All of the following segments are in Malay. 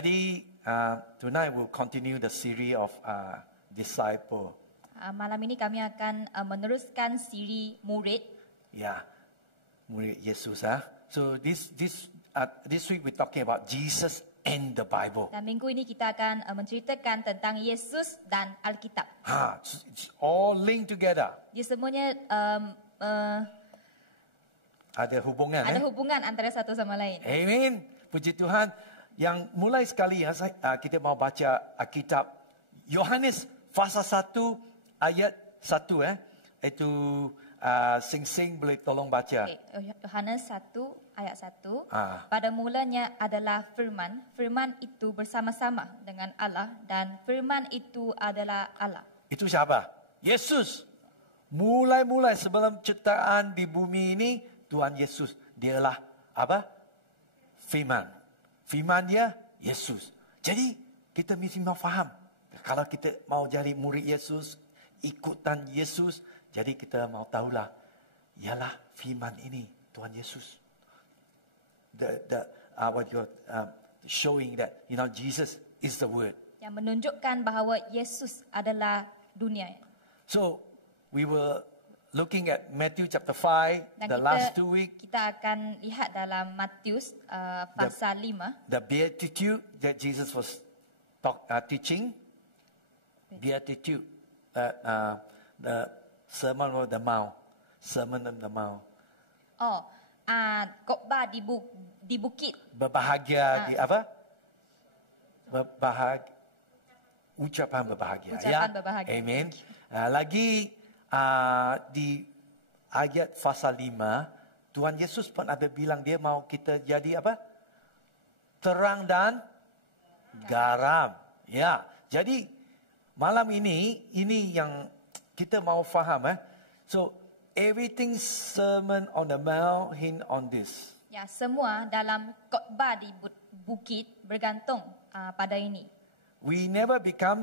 Jadi, tonight we'll continue the series of disciple. Malam ini kami akan meneruskan siri murid. Ya, murid Yesus. So this week we're talking about Jesus and the Bible. Dan minggu ini kita akan menceritakan tentang Yesus dan Alkitab. It's all linked together. Dia semuanya Ada hubungan. ada hubungan antara satu sama lain. Amin. Puji Tuhan. Yang mulai sekali kita mau baca Alkitab Yohanes pasal 1 ayat 1 Itu sing-sing boleh tolong baca. Yohanes 1 ayat 1. Pada mulanya adalah firman. Firman itu bersama-sama dengan Allah dan firman itu adalah Allah. Itu siapa? Yesus. Mulai-mulai sebelum ciptaan di bumi ini, Tuhan Yesus dialah apa? Firman. Firman dia Yesus. Jadi kita mesti mau faham. Kalau kita mau jadi murid Yesus, ikutan Yesus, jadi kita mau tahulah, ialah firman ini Tuhan Yesus. Showing that Jesus is the word. Yang menunjukkan bahawa Yesus adalah dunia. So we were looking at Matthew chapter 5 the last 2 weeks. Kita akan lihat dalam Matius pasal 5. The beatitude that Jesus was teaching. Beatitude. The Sermon on the Mount. Sermon on the Mount. Khotbah di bukit. Berbahagia di apa? Ucapan berbahagia. Ucapan berbahagia. Amen. Lagi di ayat pasal 5, Tuhan Yesus pun ada bilang dia mau kita jadi apa? Terang dan garam. Ya. Jadi malam ini yang kita mau faham. So everything Sermon on the Mount hint on this. Ya, semua dalam khotbah di bukit bergantung pada ini. We never become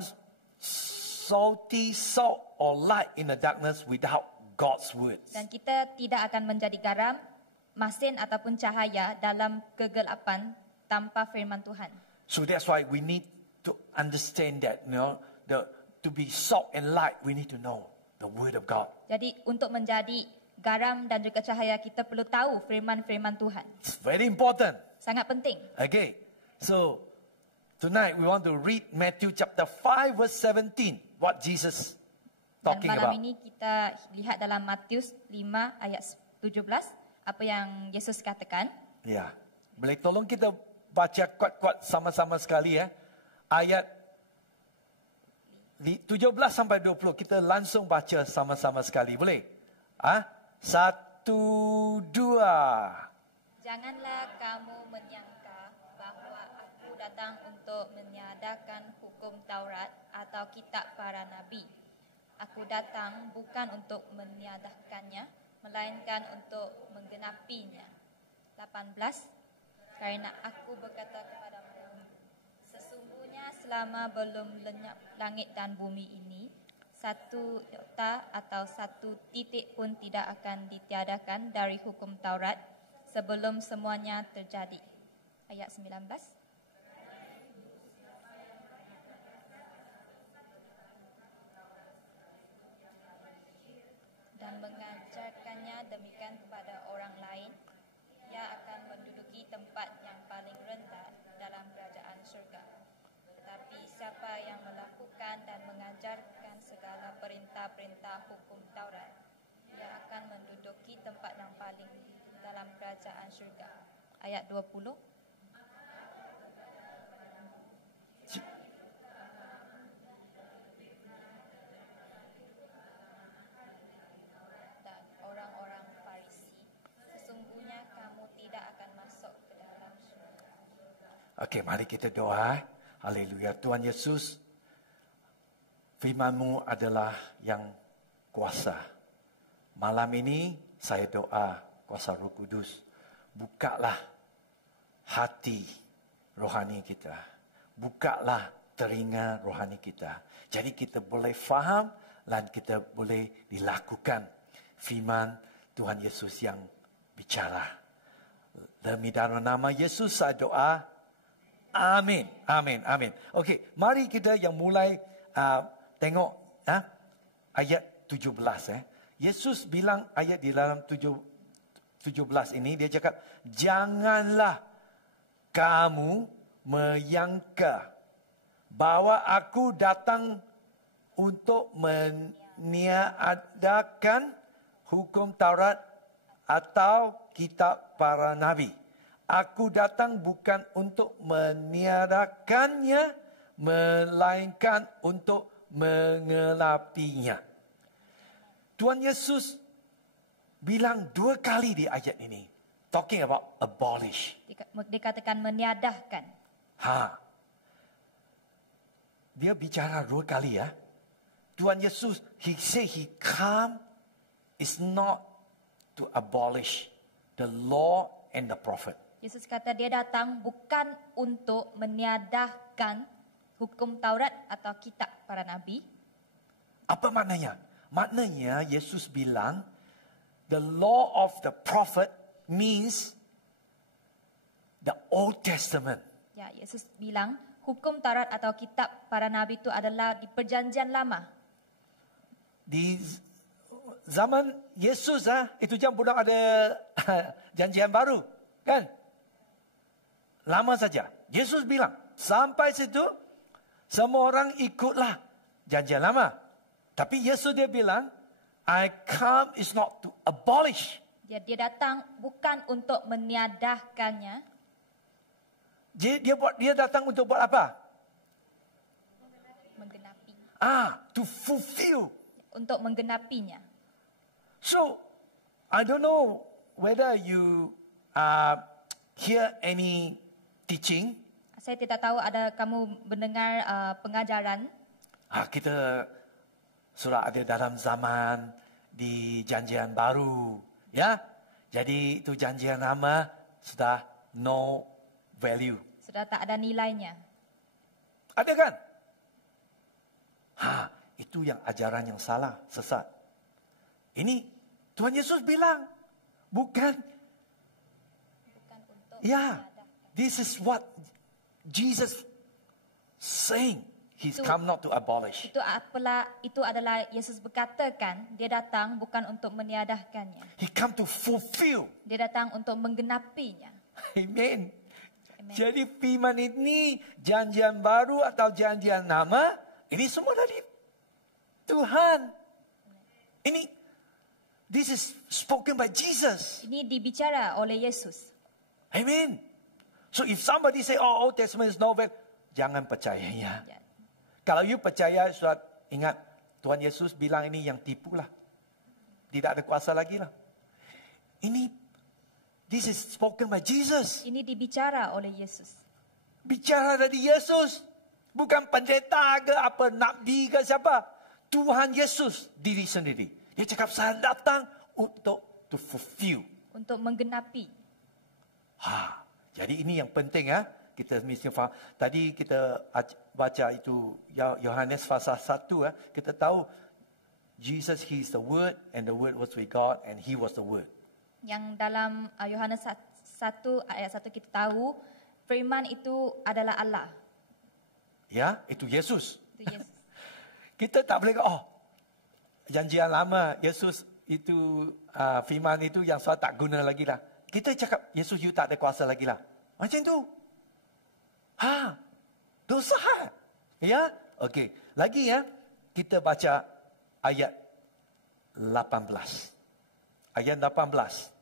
salty salt or light in the darkness without God's words. Dan kita tidak akan menjadi garam, masin ataupun cahaya dalam kegelapan tanpa firman Tuhan. So that's why we need to understand that, to be salt and light, we need to know the word of God. Jadi untuk menjadi garam dan juga cahaya, kita perlu tahu firman-firman Tuhan. It's very important. Sangat penting. Okay, so tonight we want to read Matthew chapter 5 verse 17. What Jesus talking dan malam about. ini kita lihat dalam Matius 5 ayat 17 apa yang Yesus katakan. Ya, boleh tolong kita baca kuat-kuat sama-sama sekali Ayat 17 sampai 20 kita langsung baca sama-sama sekali. Boleh? 1, 2. Janganlah kamu menyangka bahawa aku datang untuk meniadakan hukum Taurat atau kitab para nabi. Aku datang bukan untuk meniadakannya, melainkan untuk menggenapinya. 18. Karena aku berkata kepadamu, sesungguhnya selama belum lenyap langit dan bumi ini, satu iota atau satu titik pun tidak akan ditiadakan dari hukum Taurat sebelum semuanya terjadi. Ayat 19. Dan mengajarkannya demikian kepada orang lain, ia akan menduduki tempat yang paling rendah dalam kerajaan surga. Tetapi siapa yang melakukan dan mengajarkan segala perintah-perintah hukum Taurat, ia akan menduduki tempat yang paling dalam kerajaan surga. Ayat 20. Dan orang-orang Farisi, sesungguhnya kamu tidak akan masuk ke dalam surga. Okey, mari kita doa. Haleluya. Tuhan Yesus, firman-Mu adalah yang kuasa. Malam ini saya doa kuasa Roh Kudus, bukalah hati rohani kita. Bukalah telinga rohani kita. Jadi kita boleh faham dan kita boleh dilakukan firman Tuhan Yesus yang bicara. Demi dalam nama Yesus saya doa. Amin. Amin. Amin. Okey, mari kita yang mulai tengok ayat 17. Yesus bilang ayat di dalam 17 ini, dia cakap, janganlah kamu menyangka bahawa aku datang untuk meniadakan hukum Taurat atau kitab para nabi. Aku datang bukan untuk meniadakannya, melainkan untuk mengenapinya. Tuhan Yesus bilang 2 kali di ayat ini. Talking about abolish. Dikatakan meniadahkan. Dia bicara 2 kali ya. Tuhan Yesus, he say he come is not to abolish the law and the prophet. Yesus kata dia datang bukan untuk meniadahkan hukum Taurat atau kitab para nabi. Apa maknanya? Maknanya Yesus bilang the law of the prophet means the Old Testament. Ya, Yesus bilang hukum Taurat atau kitab para nabi itu adalah di perjanjian lama. Di zaman Yesus itu jangan belum ada janjian baru, kan? Lama saja. Yesus bilang, sampai situ semua orang ikutlah janjian lama. Tapi Yesus dia bilang, I come is not to abolish. Dia datang bukan untuk meniadahkannya. Dia datang untuk buat apa? Menggenapi. To fulfill. Untuk menggenapinya. So, I don't know whether you hear any teaching. Saya tidak tahu ada kamu mendengar pengajaran. Kita sudah ada dalam zaman di janjian baru, ya. Jadi itu janjian lama sudah no value. Sudah tak ada nilainya. Ada kan? Itu yang ajaran yang salah, sesat. Ini Tuhan Yesus bilang, bukan untuk this is what Jesus saying. He's come not to abolish. Itu adalah Yesus berkatakan, dia datang bukan untuk meniadahkannya. He come to fulfill. Dia datang untuk menggenapinya. Amen. Jadi firman ini janjian baru atau janjian lama, ini semua dari Tuhan. This is spoken by Jesus. Ini dibicara oleh Yesus. Amen. So if somebody say, Old Testament is no value, jangan percayanya. Ya. Kalau you percaya, surat ingat Tuhan Yesus bilang ini yang tipu lah. Tidak ada kuasa lagi lah. This is spoken by Jesus. Ini dibicara oleh Yesus. Bicara dari Yesus. Bukan pendeta ke apa, nabi ke siapa. Tuhan Yesus diri sendiri. Dia cakap, saya datang untuk to fulfill. Untuk menggenapi. Jadi ini yang penting kita mesti faham. Tadi kita baca itu Yohanes pasal 1 kita tahu Jesus, he is the word and the word was with God and he was the word. Yang dalam Yohanes 1 ayat 1 kita tahu firman itu adalah Allah. Ya, itu Yesus. Itu Yesus. Kita tak boleh janjian lama Yesus itu firman itu yang saya tak guna lagi lah. Kita cakap Yesus you tak ada kuasa lagi lah. Macam tu. Dosa. Ya? Okey. Lagi kita baca ayat 18. Ayat 18.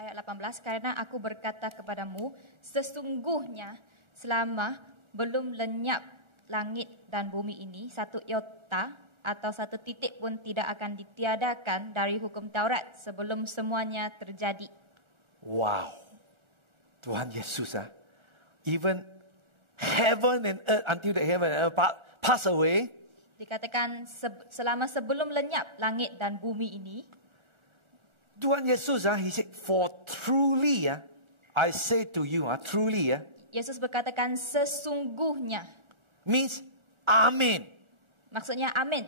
Ayat 18, karena aku berkata kepadamu, sesungguhnya selama belum lenyap langit dan bumi ini, satu iota atau satu titik pun tidak akan ditiadakan dari hukum Taurat sebelum semuanya terjadi. Wow. Tuhan Yesus even heaven and earth, until the heaven and earth pass away. Dikatakan selama sebelum lenyap langit dan bumi ini. Tuhan Yesus he said, for truly I say to you, truly Yesus berkatakan sesungguhnya. Means amin. Maksudnya amin.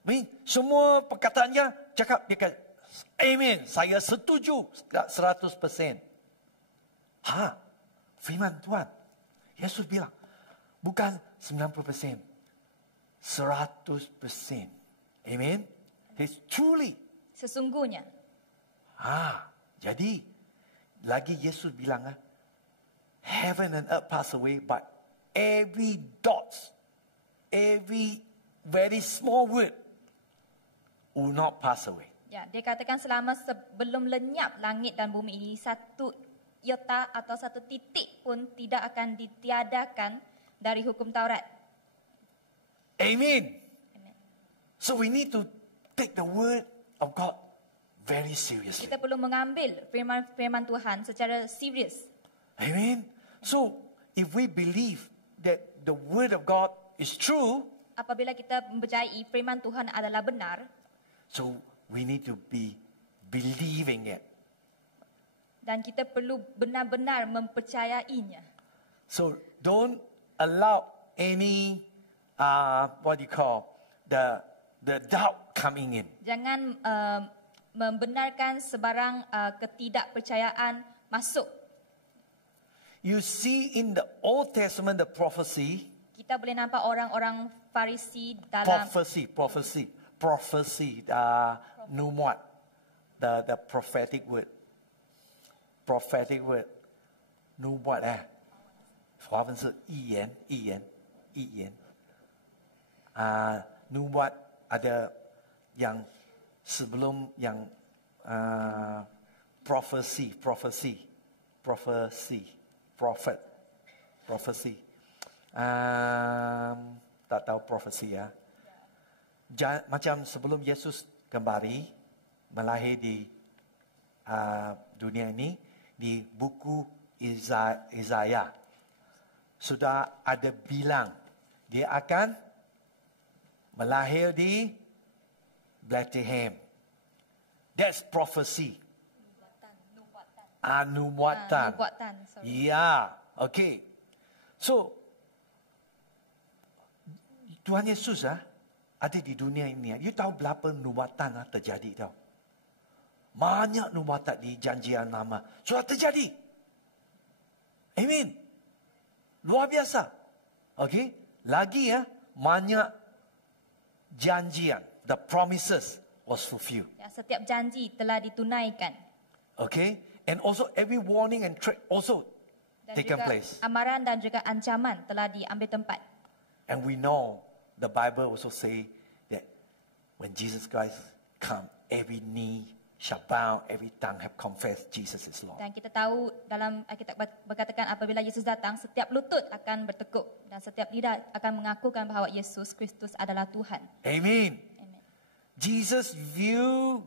Means semua perkataannya cakap dia kata amin. Saya setuju 100%. firman Tuhan. Yesus bilang, bukan 90%, 100%. Amen. It's truly. Sesungguhnya. Jadi, lagi Yesus bilang, heaven and earth pass away, but every dot, every very small word will not pass away. Ya, dia katakan selama sebelum lenyap langit dan bumi ini, satu iota atau satu titik pun tidak akan ditiadakan dari hukum Taurat. Amen. Amen. So we need to take the word of God very seriously. Kita perlu mengambil firman Tuhan secara serius. Amen. So if we believe that the word of God is true, Apabila kita mempercayai firman Tuhan adalah benar, so we need to be believing it. dan kita perlu benar-benar mempercayainya. So don't allow any what do you call the doubt coming in. Jangan membenarkan sebarang ketidakpercayaan masuk. You see in the Old Testament the prophecy, Kita boleh nampak orang-orang Farisi dalam prophecy, nubuat, the prophetic word, nubuat 华文是预言nubuat ada yang sebelum yang prophecy tak tahu prophecy ya. Macam sebelum Yesus kembali melahir di dunia ini, di buku Isaiah sudah ada bilang dia akan melahir di Bethlehem. That's prophecy. Nubuatan. Ya, okay. So Tuhan Yesus ada di dunia ini. You tahu berapa nubuatan terjadi tahu? Banyak nubuatan di janjian lama sudah terjadi. Amin. Luar biasa. Okay. Lagi banyak janjian. The promises was fulfilled. Ya, setiap janji telah ditunaikan. Okay. And also every warning and threat also Dan taken juga place. amaran dan juga ancaman telah diambil tempat. And we know the Bible also say that when Jesus Christ come, every knee shall bow, every tongue have confessed Jesus is Lord. Dan kita tahu dalam Alkitab berkatakan apabila Yesus datang, setiap lutut akan bertekuk dan setiap lidah akan mengakukan bahawa Yesus Kristus adalah Tuhan. Amen. Amen. Jesus view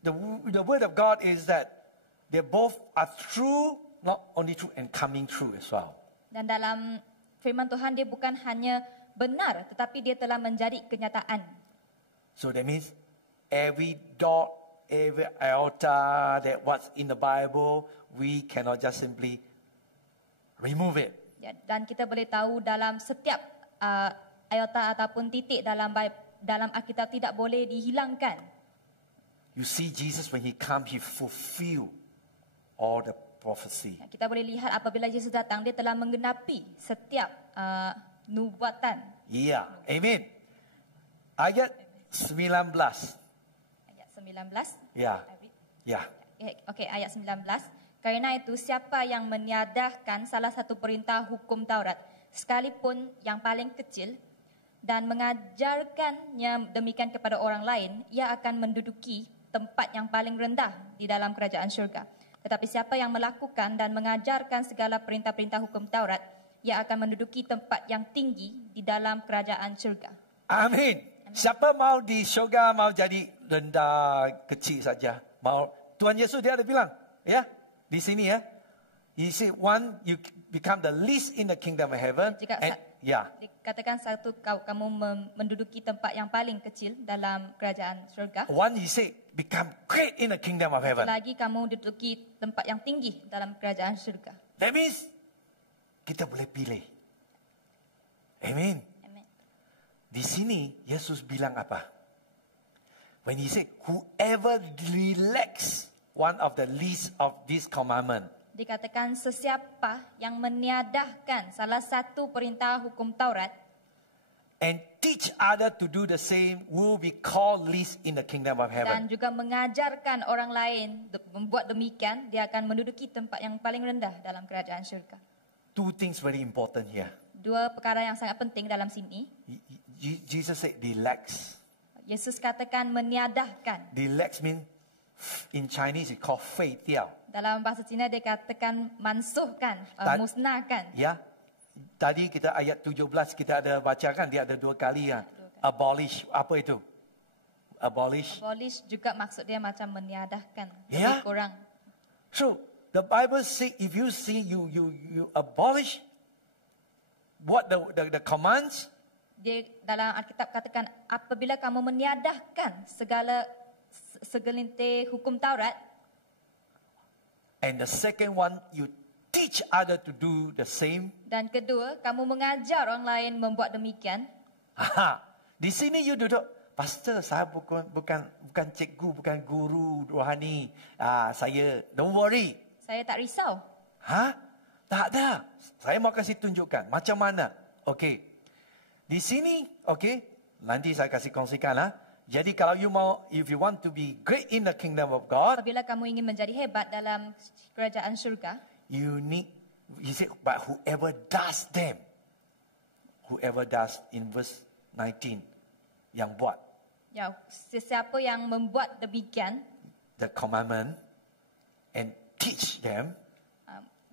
the word of God is that they both are true, not only true and coming true as well. Dan dalam firman Tuhan dia bukan hanya benar tetapi dia telah menjadi kenyataan. So that means every dot, every iota that what's in the Bible, we cannot just simply remove it. Ya, dan kita boleh tahu dalam setiap iota ataupun titik dalam Alkitab tidak boleh dihilangkan. You see Jesus when he come, he fulfill all the prophecy. Ya, kita boleh lihat apabila Yesus datang dia telah menggenapi setiap nubuatan. Yeah, amen. Ayat 19. Ayat 19. Yeah, yeah. Okey, ayat 19. Karena itu siapa yang meniadahkan salah satu perintah hukum Taurat, sekalipun yang paling kecil, dan mengajarkannya demikian kepada orang lain, ia akan menduduki tempat yang paling rendah di dalam kerajaan syurga. Tetapi siapa yang melakukan dan mengajarkan segala perintah-perintah hukum Taurat, ia akan menduduki tempat yang tinggi di dalam kerajaan syurga. Amin. Siapa mau di syurga, mau jadi rendah, kecil saja. Mau Tuhan Yesus dia ada bilang, ya, di sini ya. He said, one, you become the least in the kingdom of heaven. And, Dikatakan satu, kamu menduduki tempat yang paling kecil dalam kerajaan syurga. One, he said, become great in the kingdom of heaven. Lagi kamu duduki tempat yang tinggi dalam kerajaan syurga. That means kita boleh pilih. Amen. Amen. Di sini Yesus bilang apa? When he said, whoever relax one of the least of this commandment, Dikatakan sesiapa yang meniadahkan salah satu perintah hukum Taurat and teach other to do the same will be called least in the kingdom of dan heaven. juga mengajarkan orang lain membuat demikian, dia akan menduduki tempat yang paling rendah dalam kerajaan syurga. Two things very important here. Dua perkara yang sangat penting dalam sini. Jesus said relax. Yesus katakan meniadahkan. Relax means in Chinese it called 废掉. Dalam bahasa Cina dia katakan mansuhkan, musnahkan. Ya. Tadi kita ayat 17 kita ada bacakan, dia ada 2 kali ya. Abolish, apa itu? Abolish. Abolish juga maksud dia macam meniadahkan. Ya. Lebih kurang. So the Bible say if you see you abolish what the commands, Dia dalam Alkitab katakan apabila kamu meniadahkan segala segelintir hukum Taurat, and the second one you teach other to do the same. dan kedua kamu mengajar orang lain membuat demikian. Di sini you duduk, pastor saya bukan cikgu, bukan guru rohani. Saya don't worry. Saya tak risau. Tak ada. Saya mau kasih tunjukkan macam mana. Okey. Di sini, okey, nanti saya kasih kongsikan lah. Jadi kalau if you want to be great in the kingdom of God, Apabila kamu ingin menjadi hebat dalam kerajaan syurga, he said, but whoever does them, whoever does in verse 19, yang buat ya, sesiapa yang membuat demikian, the commandment and teach them,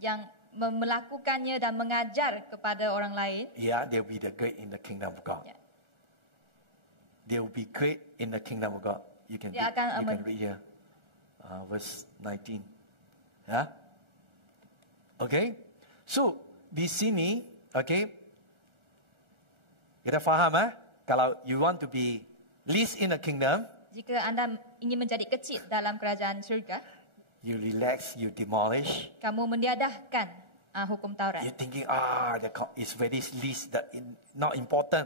yang melakukannya dan mengajar kepada orang lain, they'll be the great in the kingdom of God. Ya. They will be great in the kingdom of God. You can Dia akan read here, verse 19. Ya, okay. So di sini, okay, kita faham kalau you want to be least in the kingdom, jika anda ingin menjadi kecil dalam kerajaan syurga, you relax, you demolish. kamu meniadahkan hukum Taurat. You thinking, it's very least, not important.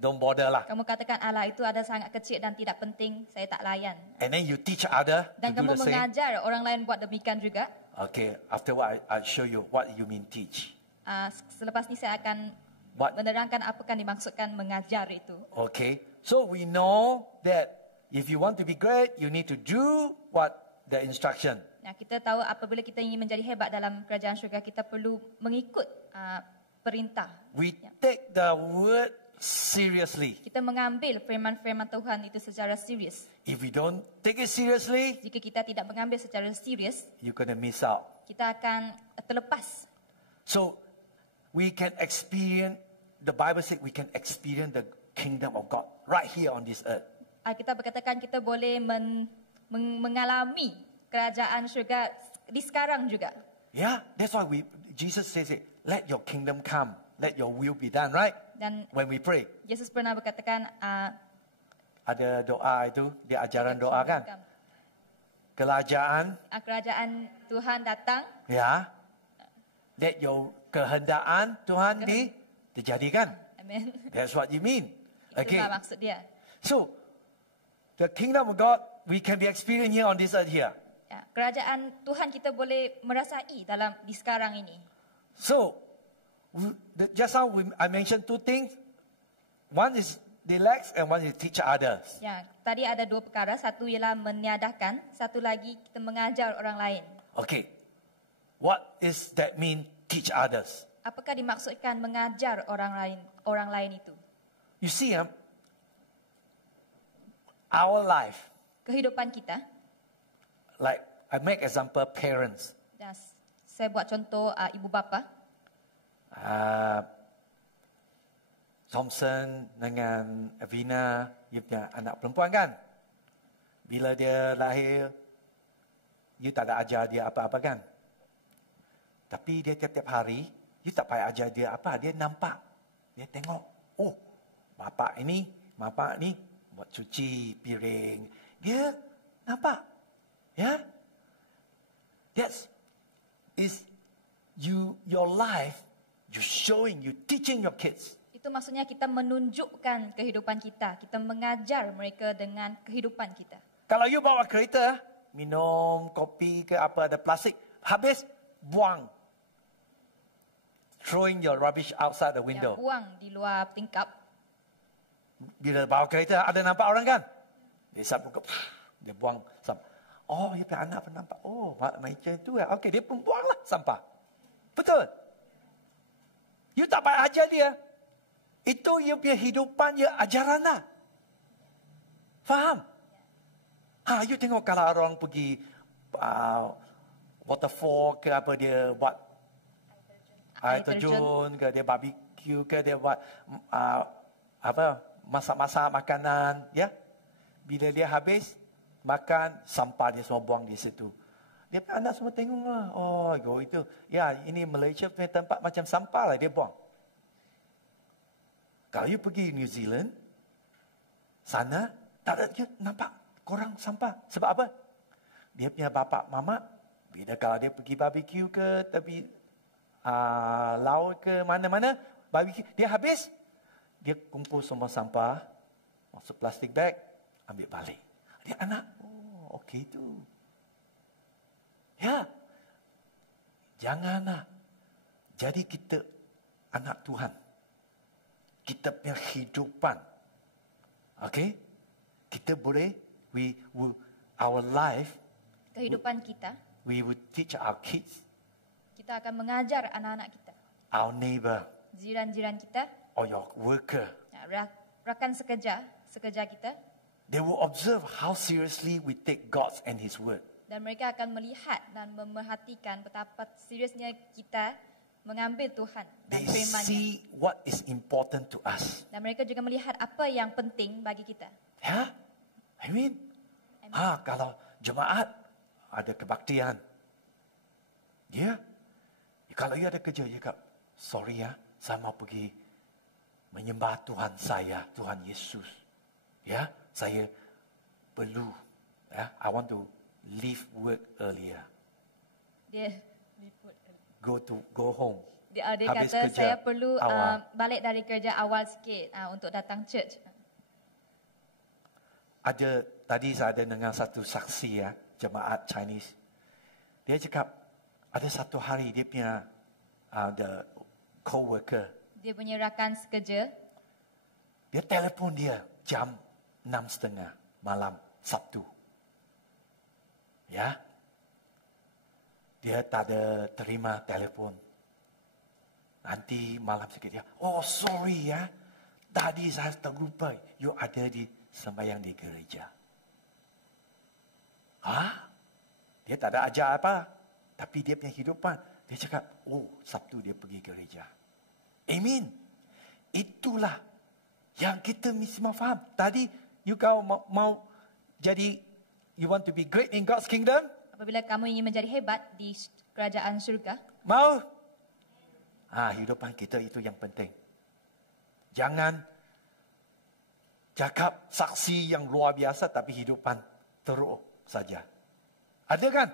Don't bother lah. Kamu katakan Allah itu ada sangat kecil dan tidak penting, saya tak layan. And then you teach other Dan to do kamu the same. mengajar orang lain buat demikian juga. Okay, afterward I'll show you what you mean teach. Selepas ni saya akan menerangkan apakah dimaksudkan mengajar itu. Okay, so we know that if you want to be great, you need to do what the instruction. Nah, kita tahu apabila kita ingin menjadi hebat dalam kerajaan syurga, kita perlu mengikut perintah. We take the word seriously. Kita mengambil firman-firman Tuhan itu secara serius. If we don't take it seriously, Jika kita tidak mengambil secara serius, you're gonna miss out. kita akan terlepas. So we can experience, the Bible said we can experience the kingdom of God right here on this earth. Kita berkatakan kita boleh mengalami kerajaan syurga di sekarang juga. Yeah, that's why Jesus says it, let your kingdom come, let your will be done, right? Dan When we pray, Yesus pernah berkatakan ada doa itu, dia ajaran doa kan? Kerajaan, kerajaan Tuhan datang, ya. Let your kehendaan Tuhan dijadikan. amen. That's what you mean. Okay. Itulah maksud dia. So, the kingdom of God, we can be experiencing here on this earth here. Ya, kerajaan Tuhan kita boleh merasai di sekarang ini. So, just now I mentioned two things. One is relax and one is teach others. Ya, tadi ada dua perkara, satu ialah meniadahkan, satu lagi kita mengajar orang lain. Okay. What is that mean teach others? Apakah dimaksudkan mengajar orang lain itu? You see, our life, Kehidupan kita, like I make example parents. ya, saya buat contoh ibu bapa. Thompson dengan Avina, dia punya anak perempuan kan. Bila dia lahir, you tak ada ajar dia apa-apa kan. Tapi dia tiap-tiap hari, you tak payah ajar dia apa. Dia nampak, dia tengok, oh, bapak ni buat cuci piring. Dia nampak, ya. That is your life. You showing, you teaching your kids. Itu maksudnya kita menunjukkan kehidupan kita. Kita mengajar mereka dengan kehidupan kita. Kalau you bawa kereta, minum kopi ke apa, ada plastik, habis, buang. Throwing your rubbish outside the Yang window. buang di luar tingkap. Bila bawa kereta, ada nampak orang kan? Dia sapu ke, dia buang sampah. Oh, dia punya anak pun nampak. Oh, macam itu ya. Okey, dia pun buanglah sampah. Betul. You tak payah ajar dia. Itu you punya hidupan, you ajaran lah. Faham? You tengok kalau orang pergi waterfall ke apa, dia buat air terjun ke, dia barbecue ke, dia buat masak-masak makanan, ya. Bila dia habis makan, sampah dia semua buang di situ. Dia anak semua tengok lah. Oh, itu. Ya, ini Malaysia punya tempat macam sampah lah dia buang. Kalau you pergi New Zealand, sana tak ada dia nampak korang sampah. Sebab apa? Dia punya bapa mama, bila kalau dia pergi barbecue ke tepi laut ke mana-mana, barbecue, dia habis, dia kumpul semua sampah, masuk plastik bag, ambil balik. Dia anak, oh okey tu. Ya, janganlah. Jadi kita anak Tuhan. Kita punya hidupan. Okay? Kita boleh, our life, Kehidupan kita, we will teach our kids, kita akan mengajar anak-anak kita, our neighbor, jiran-jiran kita, or your worker. rakan sekerja kita, They will observe how seriously we take God's and His word. dan mereka akan melihat dan memerhatikan betapa seriusnya kita mengambil Tuhan dan They firman-Nya. see what is important to us. Dan mereka juga melihat apa yang penting bagi kita. Ya? Amin. Kalau jemaat ada kebaktian. Ya? Kalau ia ada kerja, ya kak, sorry ya, saya mau pergi menyembah Tuhan saya, Tuhan Yesus. Ya, saya perlu. Ya, I want to leave work earlier. Dia Go home. dia Habis kata kerja saya perlu awal. balik dari kerja awal sikit untuk datang church. Tadi saya ada dengar satu saksi ya, jemaat Chinese. Dia cakap, ada satu hari dia punya the co-worker, Dia punya rakan sekerja, dia telefon dia jam 6:30 malam Sabtu. Ya. Dia tak ada terima telefon. Nanti malam sikit dia, oh sorry ya, tadi saya terlupa, you ada di sembahyang di gereja. Dia tak ada ajar apa, tapi dia punya hidupan. Dia cakap, oh Sabtu dia pergi gereja. Amin. Itulah yang kita mesti faham. Tadi, you kau mau jadi, you want to be great in God's kingdom? apabila kamu ingin menjadi hebat di kerajaan syurga, Mau? Hidupan kita itu yang penting. Jangan cakap saksi yang luar biasa tapi hidupan teruk saja. Ada kan?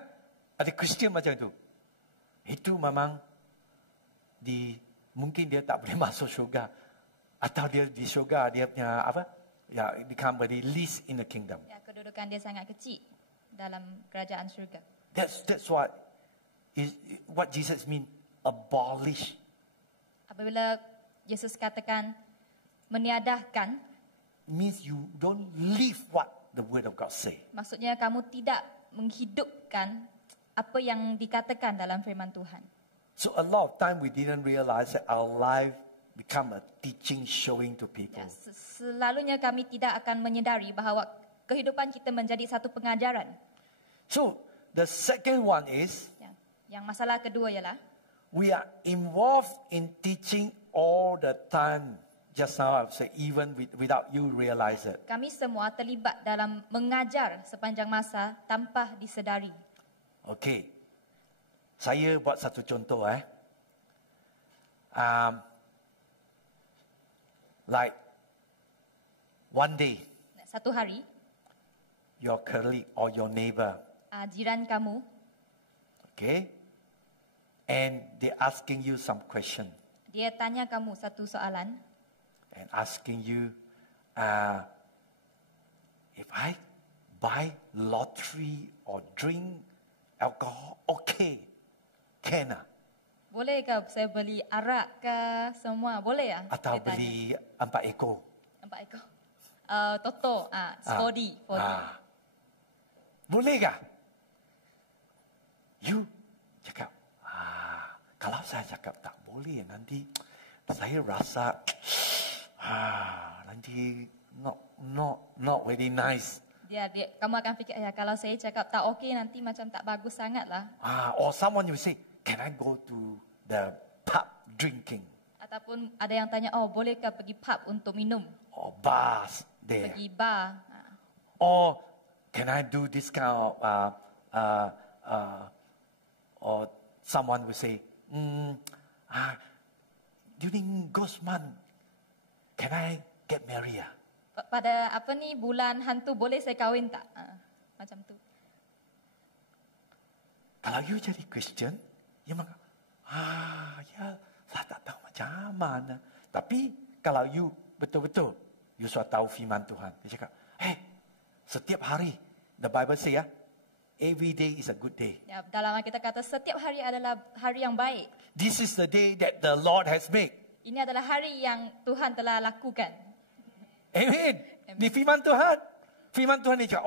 Ada Kristian macam itu. Itu memang mungkin dia tak boleh masuk syurga. Atau dia di syurga dia punya become very least in the kingdom. ya, kedudukan dia sangat kecil dalam kerajaan syurga. That's what Jesus mean, abolish. Apabila Yesus katakan meniadahkan, Means you don't live what the word of God say. maksudnya kamu tidak menghidupkan apa yang dikatakan dalam firman Tuhan. So a lot of time we didn't realize that our life become a teaching showing to people. Ya, selalunya kami tidak akan menyedari bahawa kehidupan kita menjadi satu pengajaran. So the second one is Ya, yang masalah kedua ialah we are involved in teaching all the time. Just now I've said even without you realize it. kami semua terlibat dalam mengajar sepanjang masa tanpa disedari. Okay. Saya buat satu contoh like one day Satu hari, your colleague or your neighbor, jiran kamu okay, and they asking you some question dia tanya kamu satu soalan, and asking you if I buy lottery or drink alcohol, okay? Can ah? Boleh ke saya beli arak ke semua? Boleh ya? Atau Dia tanya. beli 4 ekor? 4 ekor. Toto, 4D. Boleh kah? You cakap, kalau saya cakap tak boleh, nanti saya rasa, nanti not very nice. Kamu akan fikir, ya kalau saya cakap tak okey, nanti macam tak bagus sangat lah. Or someone will say, can I go to the pub drinking? Ataupun ada yang tanya, bolehkah pergi pub untuk minum? Or bars there? Pergi bar. Or can I do this kind of, or someone will say, during Ghost Month, can I get married? Pada bulan hantu boleh saya kahwin tak? Macam tu. Kalau you jadi Christian, you makan, ya, saya tak tahu macam mana. Tapi kalau you betul-betul, you sudah tahu firman Tuhan. Dia cakap, setiap hari, the Bible say every day is a good day. Ya, dalam kita kata setiap hari adalah hari yang baik. This is the day that the Lord has made. Ini adalah hari yang Tuhan telah lakukan. Amen. Di firman Tuhan. Firman Tuhan ni cakap,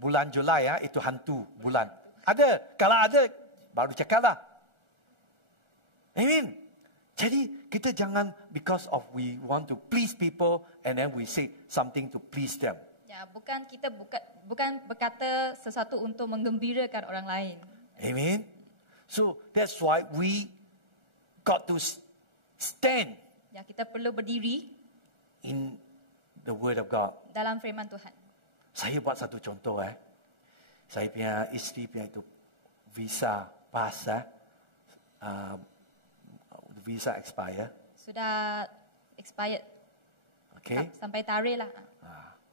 bulan Julai itu hantu bulan. Ada. Kalau ada, baru cakaplah. Amen. Jadi kita jangan because of we want to please people and then we say something to please them. Ya, bukan berkata sesuatu untuk menggembirakan orang lain. Amen. So that's why we got to stand. Ya, kita perlu berdiri In the word of God. Dalam firman Tuhan. Saya buat satu contoh. Saya punya isteri punya itu visa pass. Visa expire. Sudah expired. Okay. Sampai tarikh lah.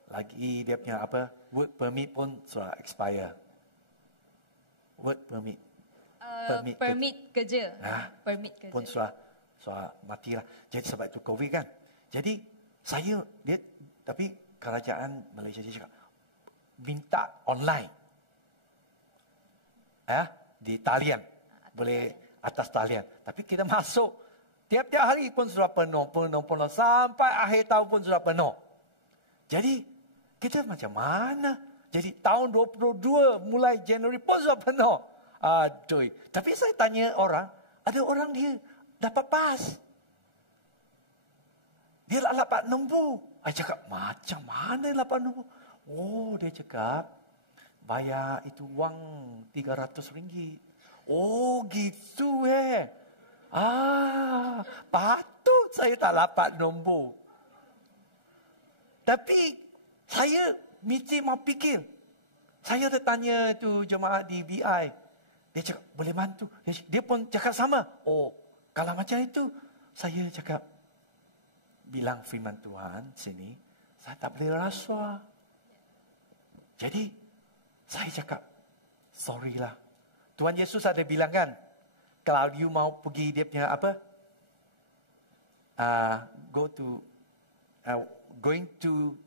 Lagi dia punya work permit pun sudah expire. Work permit. Permit kerja. Permit kerja. Pun sudah matilah. Jadi sebab itu COVID kan. Jadi tapi kerajaan Malaysia dia cakap minta online. Di talian. Boleh atas talian. Tapi kita masuk tiap-tiap hari pun sudah penuh. Sampai akhir tahun pun sudah penuh. Jadi kita macam mana? Jadi tahun 22 mulai Januari pun sudah penuh. Aduh. Tapi saya tanya orang, ada orang dia dapat pas. Dia dapat nombor. Saya cakap, macam mana dapat nombor? Dia cakap, bayar itu wang RM300. Gitu patut saya tak dapat nombor. Tapi saya mesti mau fikir. Saya ada tanya tu jemaah di BI. Dia cakap, boleh bantu. Dia pun cakap sama. Kalau macam itu, saya cakap, bilang firman Tuhan sini, saya tak boleh rasuah. Jadi, saya cakap, sorry lah. Tuhan Yesus ada bilang kan, kalau you mau pergi dia punya going to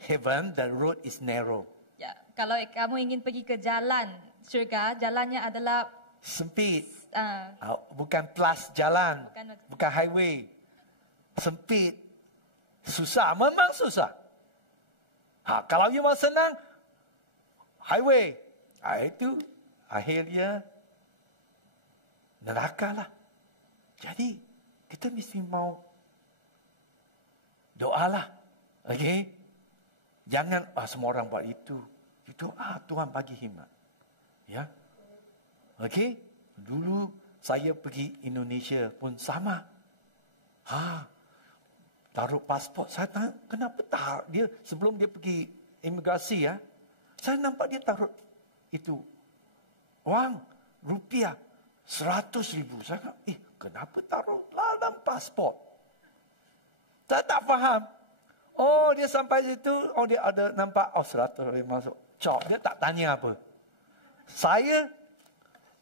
heaven, the road is narrow. Ya, kalau kamu ingin pergi ke jalan syurga, jalannya adalah sempit. Bukan plus jalan, bukan highway. Sempit. Susah, memang susah. Kalau you mau senang, highway. Itu akhirnya neraka lah. Jadi kita mesti mau doalah. Okay? Jangan semua orang buat itu. Itu Tuhan bagi hikmat. Ya. Okay? Dulu saya pergi Indonesia pun sama. Taruh pasport. Saya tanya, kenapa taruh dia sebelum dia pergi imigrasi saya nampak dia taruh itu wang rupiah 100,000. Saya kata, kenapa taruh dalam pasport? Saya tak faham. Dia sampai situ, dia ada nampak 100 masuk. Cok, dia tak tanya apa. Saya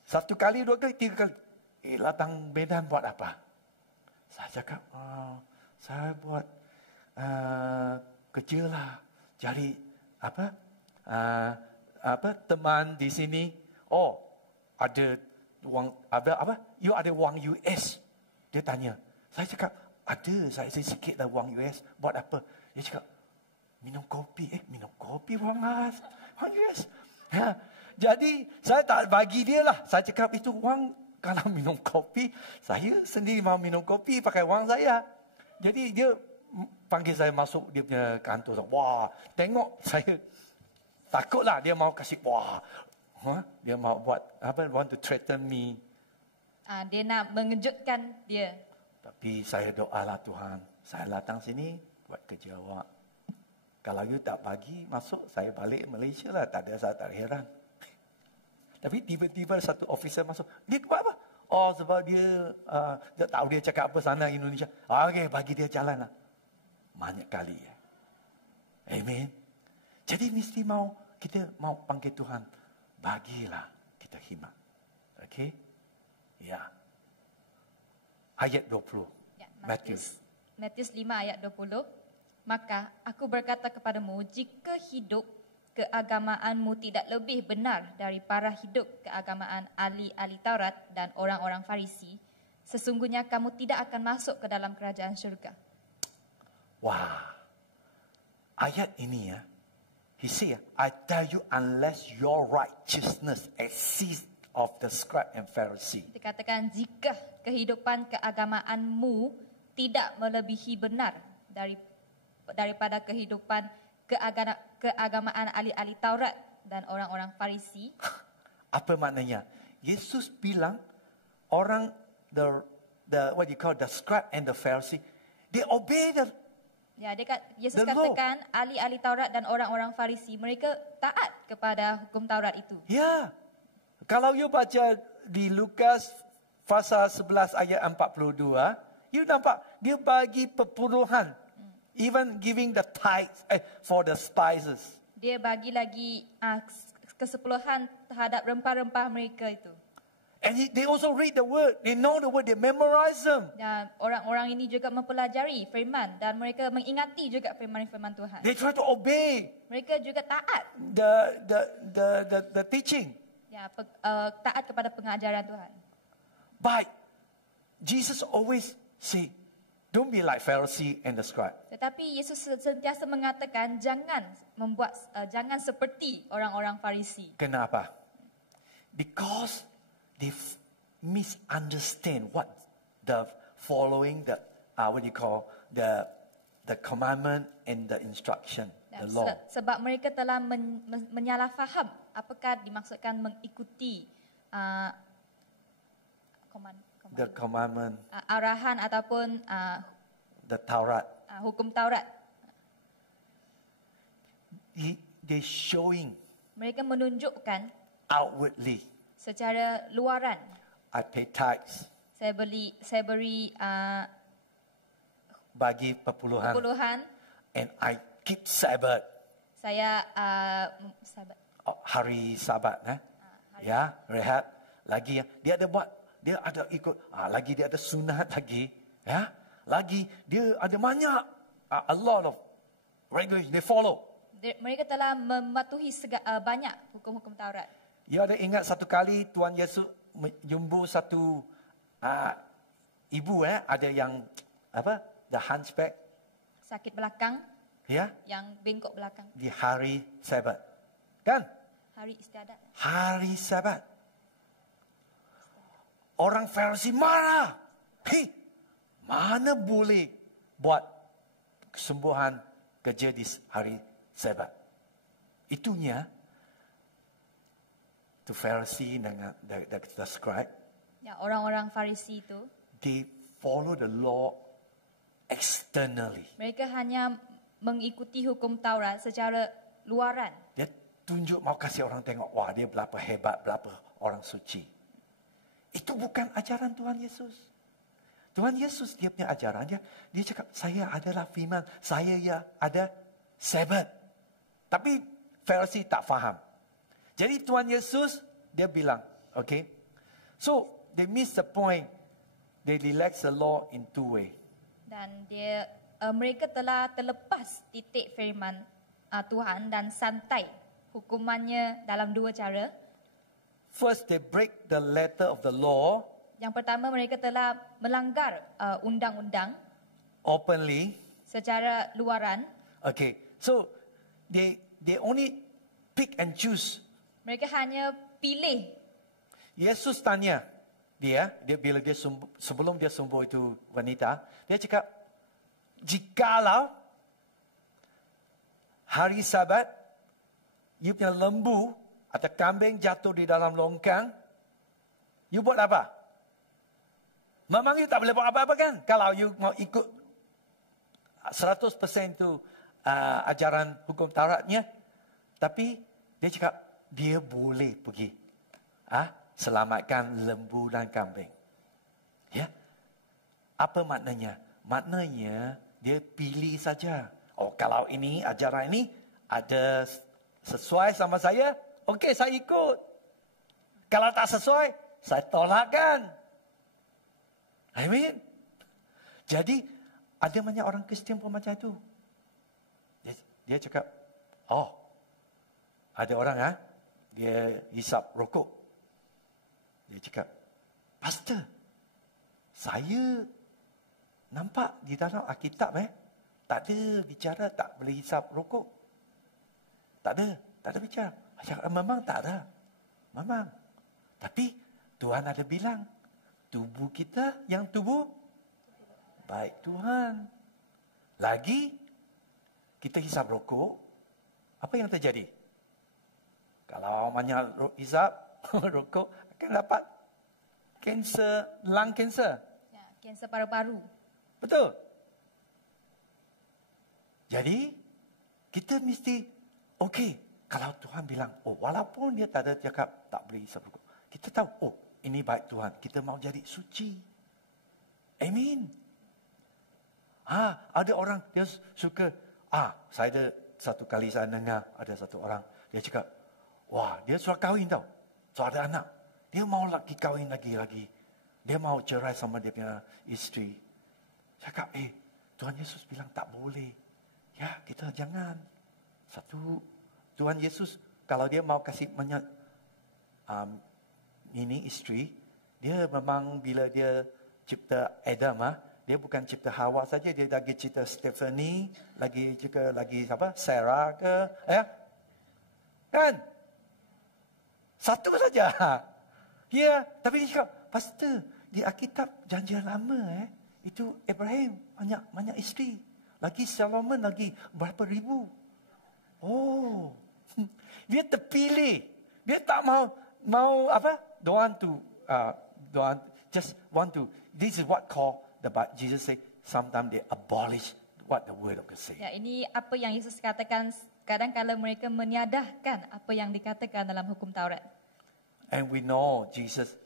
1 kali, 2 kali, 3 kali. Datang Medan buat apa? Saya cakap, saya buat kerja lah. Cari teman di sini. Ada wang apa? You ada wang US? Dia tanya. Saya cakap, ada. Saya sikit lah wang US. Buat apa? Dia cakap, minum kopi. Minum kopi wang US. Ha. Jadi, saya tak bagi dia lah. Saya cakap, itu wang kalau minum kopi. Saya sendiri mau minum kopi pakai wang saya. Jadi, dia panggil saya masuk dia punya kantor. Wah, tengok saya. Takutlah dia mau kasih, wah. Dia mau buat, want to threaten me. Dia nak mengejutkan dia. Tapi saya doalah Tuhan, saya datang sini buat kerja awak. Kalau you tak bagi masuk, saya balik Malaysia lah. Tak ada, saya tak heran. Tapi tiba-tiba satu officer masuk. Dia buat apa? Oh, sebab dia tahu dia cakap apa sana Indonesia. Okey, bagi dia jalan lah. Banyak kali. Amen. Jadi mesti kita mau panggil Tuhan. Bagilah kita khidmat. Okey? Ya. Ayat 20. Ya, Matius 5 ayat 20. Maka aku berkata kepadamu, jika hidup keagamaanmu tidak lebih benar daripada hidup keagamaan ahli-ahli Taurat dan orang-orang Farisi, sesungguhnya kamu tidak akan masuk ke dalam kerajaan syurga. Wah. Ayat ini he say, I tell you, unless your righteousness exceeds of the scribe and Pharisee. Dikatakan jika kehidupan keagamaanmu tidak melebihi benar daripada kehidupan keagamaan ahli-ahli Taurat dan orang-orang Farisi. Apa maknanya? Yesus bilang orang the what you call the scribe and the Pharisee, they obey the Ya, Yesus katakan ahli-ahli Taurat dan orang-orang Farisi, mereka taat kepada hukum Taurat itu. Ya. Kalau you baca di Lukas pasal 11 ayat 42, you nampak dia bagi perpuluhan. Even giving the tithes for the spices. Dia bagi lagi kesepuluhan terhadap rempah-rempah mereka itu. And they also read the word. They know the word. They memorize them. Dan orang-orang ini juga mempelajari firman dan mereka mengingati juga firman-firman Tuhan. They try to obey Mereka juga taat. the teaching. Ya, taat kepada pengajaran Tuhan. But Jesus always say, don't be like Pharisee and the scribe. Tetapi Yesus sentiasa mengatakan jangan seperti orang-orang Farisi. Kenapa? Because they misunderstand what the following the what you call the commandment and the instruction, the law. Sebab mereka telah menyalahfaham apakah dimaksudkan mengikuti The commandment, arahan ataupun the Taurat. Hukum Taurat. They showing Mereka menunjukkan outwardly. Secara luaran. I pay tithes. Saya beri bagi perpuluhan. And I keep Sabbath. Saya Sabat. Hari Sabat, ya, rehat. Lagi dia ada buat, dia ada ikut. Lagi dia ada sunat lagi, ya. Lagi dia ada banyak a lot of regulation they follow. Mereka telah mematuhi banyak hukum-hukum Taurat. Ya, ada ingat satu kali Tuhan Yesus jumpa satu ibu ada yang the hunchback, sakit belakang, ya, yang bengkok belakang. Di hari Sabat, kan? Hari istiadat. Hari Sabat. Orang Farisi marah. Mana boleh buat kesembuhan kerja di hari Sabat? Itunya to Pharisee dengan the scribe. Ya, orang-orang Farisi itu. They follow the law externally. Mereka hanya mengikuti hukum Taurat secara luaran. Dia tunjuk mau kasih orang tengok, wah dia berapa hebat, berapa orang suci. Itu bukan ajaran Tuhan Yesus. Tuhan Yesus dia punya ajaran dia cakap saya adalah firman, saya ada Sabat. Tapi Farisi tak faham. Jadi Tuhan Yesus dia bilang, okay. So they miss the point. They relax the law in two way. Dan mereka telah terlepas titik firman Tuhan dan santai hukumannya dalam dua cara. First, they break the letter of the law Yang pertama, mereka telah melanggar undang-undang openly. secara luaran. Okay, so they only pick and choose. Mereka hanya pilih. Yesus tanya dia bila dia sebelum dia sembuh itu wanita, dia cakap, jikalau hari Sabat, you punya lembu atau kambing jatuh di dalam longkang, you buat apa? Memang you tak boleh buat apa-apa kan? Kalau you mau ikut 100% itu ajaran hukum Tauratnya. Tapi dia cakap, dia boleh pergi selamatkan lembu dan kambing. Ya, apa maknanya? Maknanya dia pilih saja. Oh, kalau ini ajaran ini ada sesuai sama saya, okey, saya ikut. Kalau tak sesuai, saya tolakkan. Amin. Jadi ada banyak orang Kristian pun macam itu. Dia cakap, oh, ada orang dia hisap rokok. Dia cakap, Pastor, saya nampak di dalam Alkitab tak ada bicara tak boleh hisap rokok. Tak ada bicara. Cakap, memang tak ada. Memang. Tapi Tuhan ada bilang, tubuh kita yang tubuh baik Tuhan. Lagi kita hisap rokok, apa yang terjadi? Kalau banyak hisap rokok akan dapat kanser, lung kanser. Ya, kanser paru-paru. Betul. Jadi kita mesti okey, kalau Tuhan bilang, oh, walaupun dia tak ada cakap tak boleh hisap rokok, kita tahu, oh, ini baik Tuhan, kita mau jadi suci. Amin. Ada orang dia suka, saya ada satu kali saya dengar ada satu orang, dia cakap, wah, dia sudah kahwin tau. So ada anak. Dia mau lagi kahwin lagi. Dia mau cerai sama dia punya isteri. Cakap, Tuhan Yesus bilang tak boleh. Ya, kita jangan. Satu, Tuhan Yesus, kalau dia mau kasih banyak isteri, dia memang bila dia cipta Adam, dia bukan cipta Hawa saja, dia lagi cipta Stephanie, lagi siapa? Sarah ke, kan? Satu saja. Ya, tapi dia cakap, Pastor, di Alkitab janjian lama, itu Abraham banyak isteri. Lagi Solomon lagi berapa ribu. Oh, dia terpilih. Dia tak mau apa? Don't want to. This is what Jesus say. Sometimes they abolish what the word of God say. Ya, ini apa yang Yesus katakan. Kadang-kala mereka meniadahkan apa yang dikatakan dalam hukum Taurat. And we know Jesus,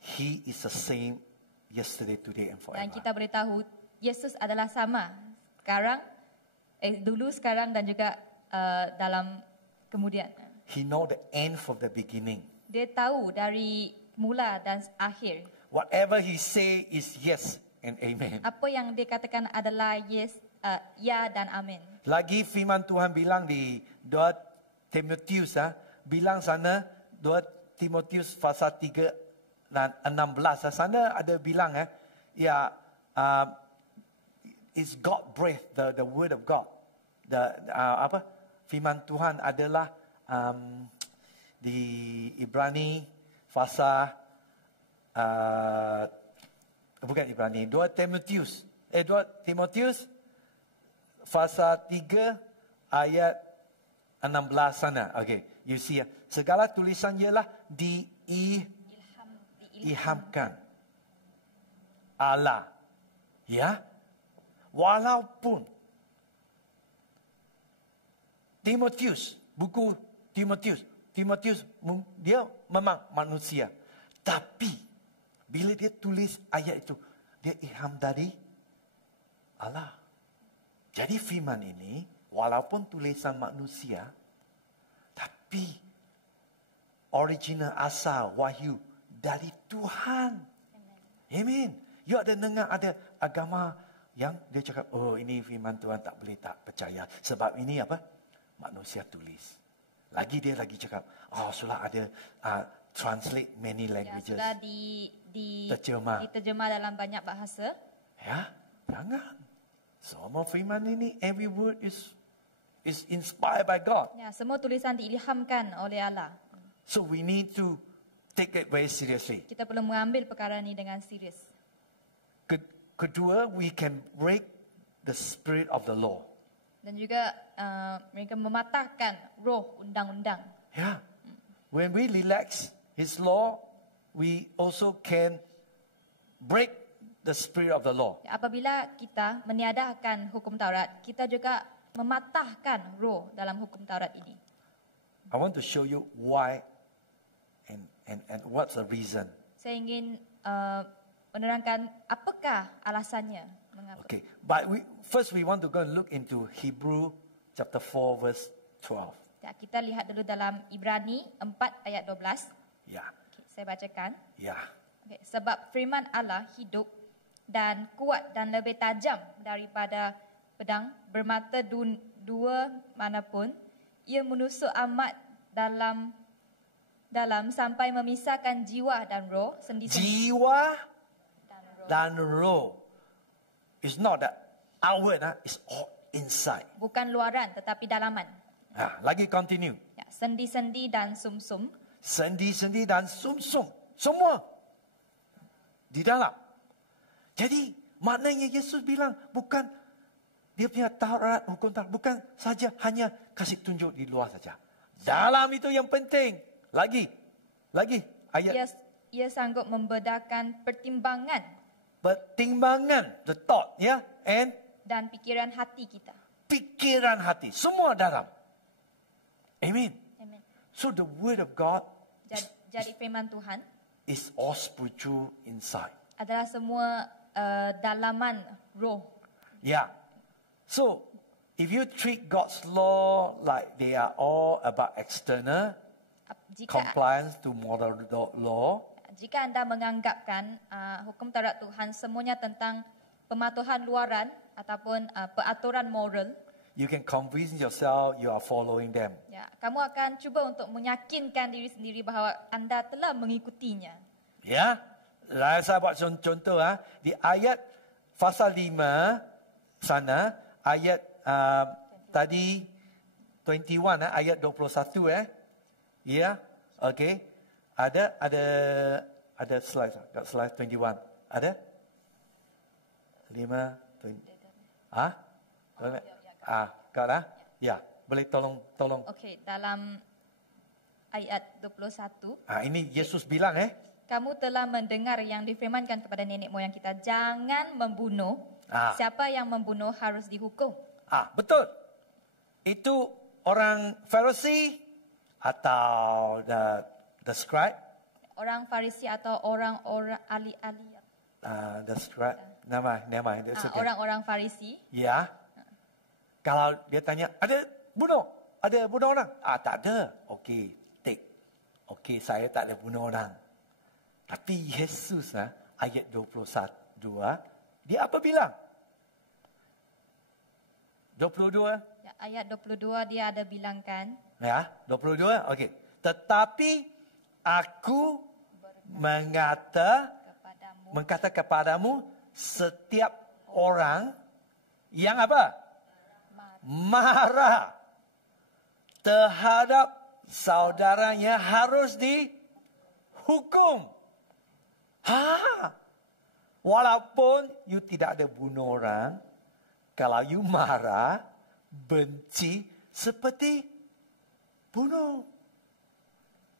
He is the same yesterday, today, and forever. Dan kita beritahu Yesus adalah sama sekarang, dulu, sekarang dan juga dalam kemudian. He know the end from the beginning. Dia tahu dari mula dan akhir. Whatever He say is yes and amen. Apa yang dia katakan adalah yes, ya dan amin. Lagi firman Tuhan bilang di 2 Timotius, bilang sana 2 Timotius pasal 3 dan 16. Sana ada bilang, is God breath, the word of God. Firman Tuhan adalah di Ibrani pasal bukan Ibrani, 2 Timotius pasal 3 ayat 16 sana. Okay, you see, segala tulisan ialah diilhamkan Allah. Ya, walaupun buku Timotius dia memang manusia, tapi bila dia tulis ayat itu, dia ilham dari Allah. Jadi firman ini, walaupun tulisan manusia, tapi original asal wahyu dari Tuhan. Amin. You ada dengar ada agama yang dia cakap, oh ini firman Tuhan tak boleh tak percaya. Sebab ini apa? Manusia tulis. Lagi dia lagi cakap, sudah ada translate many Ya, languages. sudah Terjemah. diterjemah dalam banyak bahasa. Ya, jangan. Semua firman ini, every word is inspired by God. Ya, semua tulisan diilhamkan oleh Allah. So we need to take it very seriously. Kita perlu mengambil perkara ini dengan serius. Kedua, we can break the spirit of the law. Dan juga mereka mematahkan roh undang-undang. Yeah. When we relax His law, we also can break the spirit of the law. Ya, apabila kita meniadakan hukum Taurat, kita juga mematahkan roh dalam hukum Taurat ini. I want to show you why and what's the reason. Saya ingin menerangkan apakah alasannya mengapa. Okay, but first we want to go and look into Hebrew chapter 4 verse 12. Ya, kita lihat dulu dalam Ibrani 4 ayat 12. Yeah, Okay, saya bacakan. yeah. Okay, sebab firman Allah hidup dan kuat dan lebih tajam daripada pedang bermata dua manapun. Ia menusuk amat dalam sampai memisahkan jiwa dan roh, sendi-sendi Jiwa dan roh. dan roh. It's not that outward, it's all inside. Bukan luaran tetapi dalaman. Lagi continue. Ya, sendi-sendi dan sumsum. Sendi-sendi dan sumsum. Semua di dalam. Jadi maknanya Yesus bilang bukan dia punya Taurat, hukum Taurat. Bukan saja hanya kasih tunjuk di luar saja. Dalam itu yang penting. Lagi ayat Ia sanggup membedakan pertimbangan pertimbangan, the thought, ya, and dan pikiran hati kita. pikiran hati. Semua dalam. Amen. Amen. So the word of God Jadi firman Tuhan is all spiritual inside. adalah semua dalaman roh. Yeah. So, if you treat God's law like they are all about external compliance to moral law, Jika anda menganggapkan hukum Taurat Tuhan semuanya tentang pematuhan luaran ataupun peraturan moral, you can convince yourself you are following them. ya, kamu akan cuba untuk meyakinkan diri sendiri bahawa anda telah mengikutinya. Ya. Saya buat contoh di ayat pasal 5 sana, ayat tadi 21 ayat 21 Ya. Okay. Ada slide, kat slide 21. Ada? 5 kau dah? Ya, boleh tolong. Okey, dalam ayat 21, Ini Yesus bilang kamu telah mendengar yang difirmankan kepada nenek moyang kita, jangan membunuh. Siapa yang membunuh harus dihukum. Betul. Itu orang Farisi atau the scribe? Orang Farisi atau orang-orang ahli-ahli. The scribe. Nama. Orang-orang Farisi. Ya. Kalau dia tanya, ada bunuh orang? Tak ada. Okey, take. Okey, saya tak ada bunuh orang. Tapi Yesus ayat 21, dia apa bilang? 22? Ya, ayat 22 dia ada bilangkan. Ya, 22. Okey. Tetapi aku mengata kepadamu setiap orang yang apa? Marah terhadap saudaranya harus dihukum. Walaupun you tidak ada bunuh orang, kalau you marah, benci, seperti bunuh.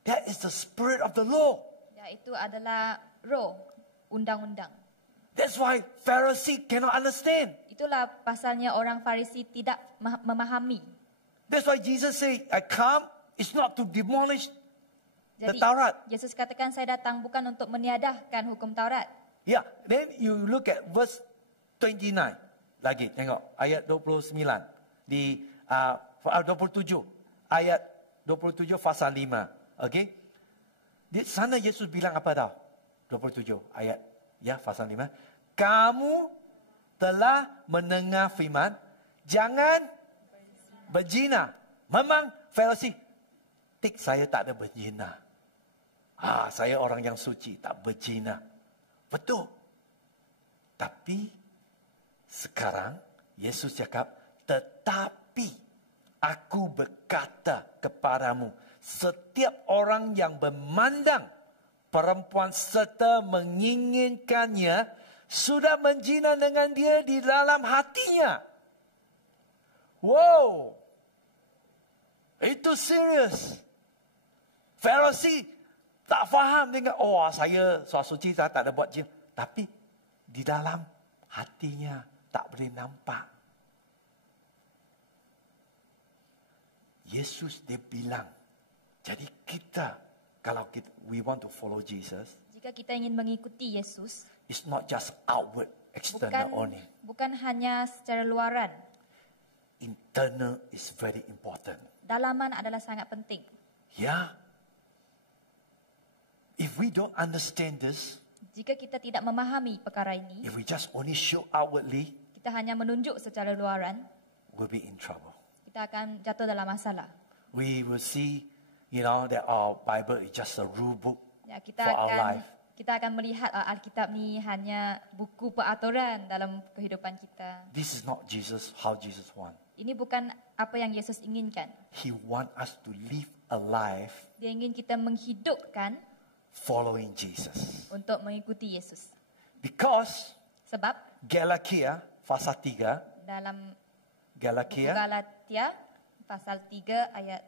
That is the spirit of the law. Ya, itu adalah roh undang-undang. That's why Pharisee cannot understand. Itulah pasalnya orang Farisi tidak memahami. That's why Jesus said, I come, it's not to demolish the Jadi, Taurat. Yesus katakan saya datang bukan untuk meniadahkan hukum Taurat. Yeah, then you look at verse 29. Lagi, tengok. Ayat 29. Di 27. Ayat 27 pasal 5. Okay. Di sana Yesus bilang apa tau? 27 ayat. Ya, pasal 5. Kamu telah mendengar firman, jangan berzina. Memang Farisi, saya tak ada berzina. Saya orang yang suci, tak berzina. Betul. Tapi sekarang Yesus cakap, tetapi aku berkata kepadamu, setiap orang yang memandang perempuan serta menginginkannya sudah menzina dengan dia di dalam hatinya. Wow. Itu serius. Farisi tak faham dengan, saya suci, saya tak ada buat zina. Tapi di dalam hatinya tak boleh nampak. Yesus dia bilang, jadi kalau we want to follow Jesus, Jika kita ingin mengikuti Yesus, it's not just outward, external only. bukan hanya secara luaran. Internal is very important. Dalaman adalah sangat penting. Yeah. If we don't understand this, Jika kita tidak memahami perkara ini, if we just only show outwardly, kita hanya menunjuk secara luaran, we'll be in trouble. kita akan jatuh dalam masalah. We will see, that our Bible is just a rule book Ya, for our life. kita akan melihat Alkitab ni hanya buku peraturan dalam kehidupan kita. This is not Jesus, how Jesus want. Ini bukan apa yang Yesus inginkan. He want us to live a life Dia ingin kita menghidupkan following Jesus. untuk mengikuti Yesus. Because Sebab Galatia pasal 3, dalam buku Galatia Galatia pasal 3 ayat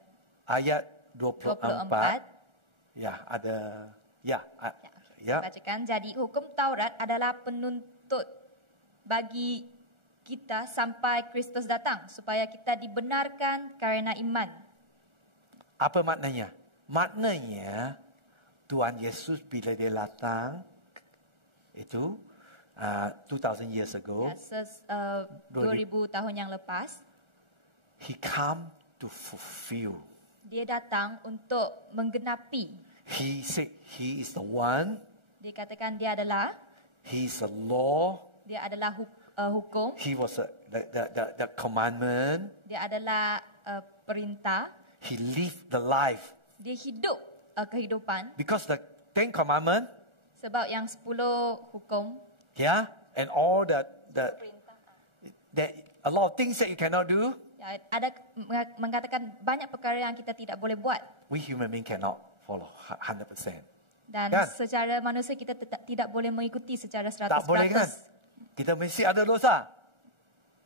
ayat 24, 24. Bacakan. Jadi hukum Taurat adalah penuntut bagi kita sampai Kristus datang supaya kita dibenarkan kerana iman. Apa maknanya? Maknanya Tuhan Yesus bila dia datang itu 2000 years ago, 2000 tahun yang lepas, he come to fulfill. dia datang untuk menggenapi. He said he is the one, Dia katakan dia adalah he is the law, hukum, he was the commandment, dia adalah perintah, he lived the life. dia hidup kehidupan. Because the 10 commandment, Sebab yang 10 hukum, and all that a lot of things that you cannot do, ya, ada mengatakan banyak perkara yang kita tidak boleh buat. we human being cannot follow 100%. Dan Kan? secara manusia kita tidak boleh mengikuti secara 100%. Tak boleh kan? Kita mesti ada dosa.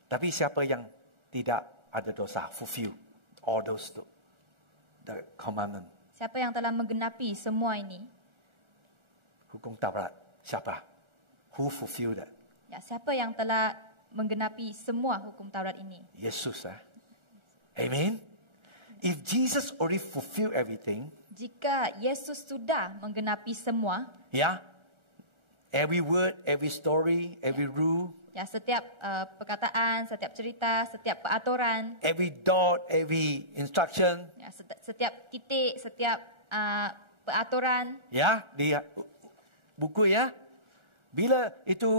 Tapi siapa yang tidak ada dosa, fulfill all those the commandment. Siapa yang telah menggenapi semua ini? Hukum Taurat. Siapa? Who fulfill that? Ya, siapa yang telah menggenapi semua hukum Taurat ini? Yesus. Amen. If Jesus already fulfill everything, Jika Yesus sudah menggenapi semua, every word, every story, every rule, ya, setiap perkataan, setiap cerita, setiap peraturan, every dot, every instruction, ya, setiap titik, setiap peraturan, di buku bila itu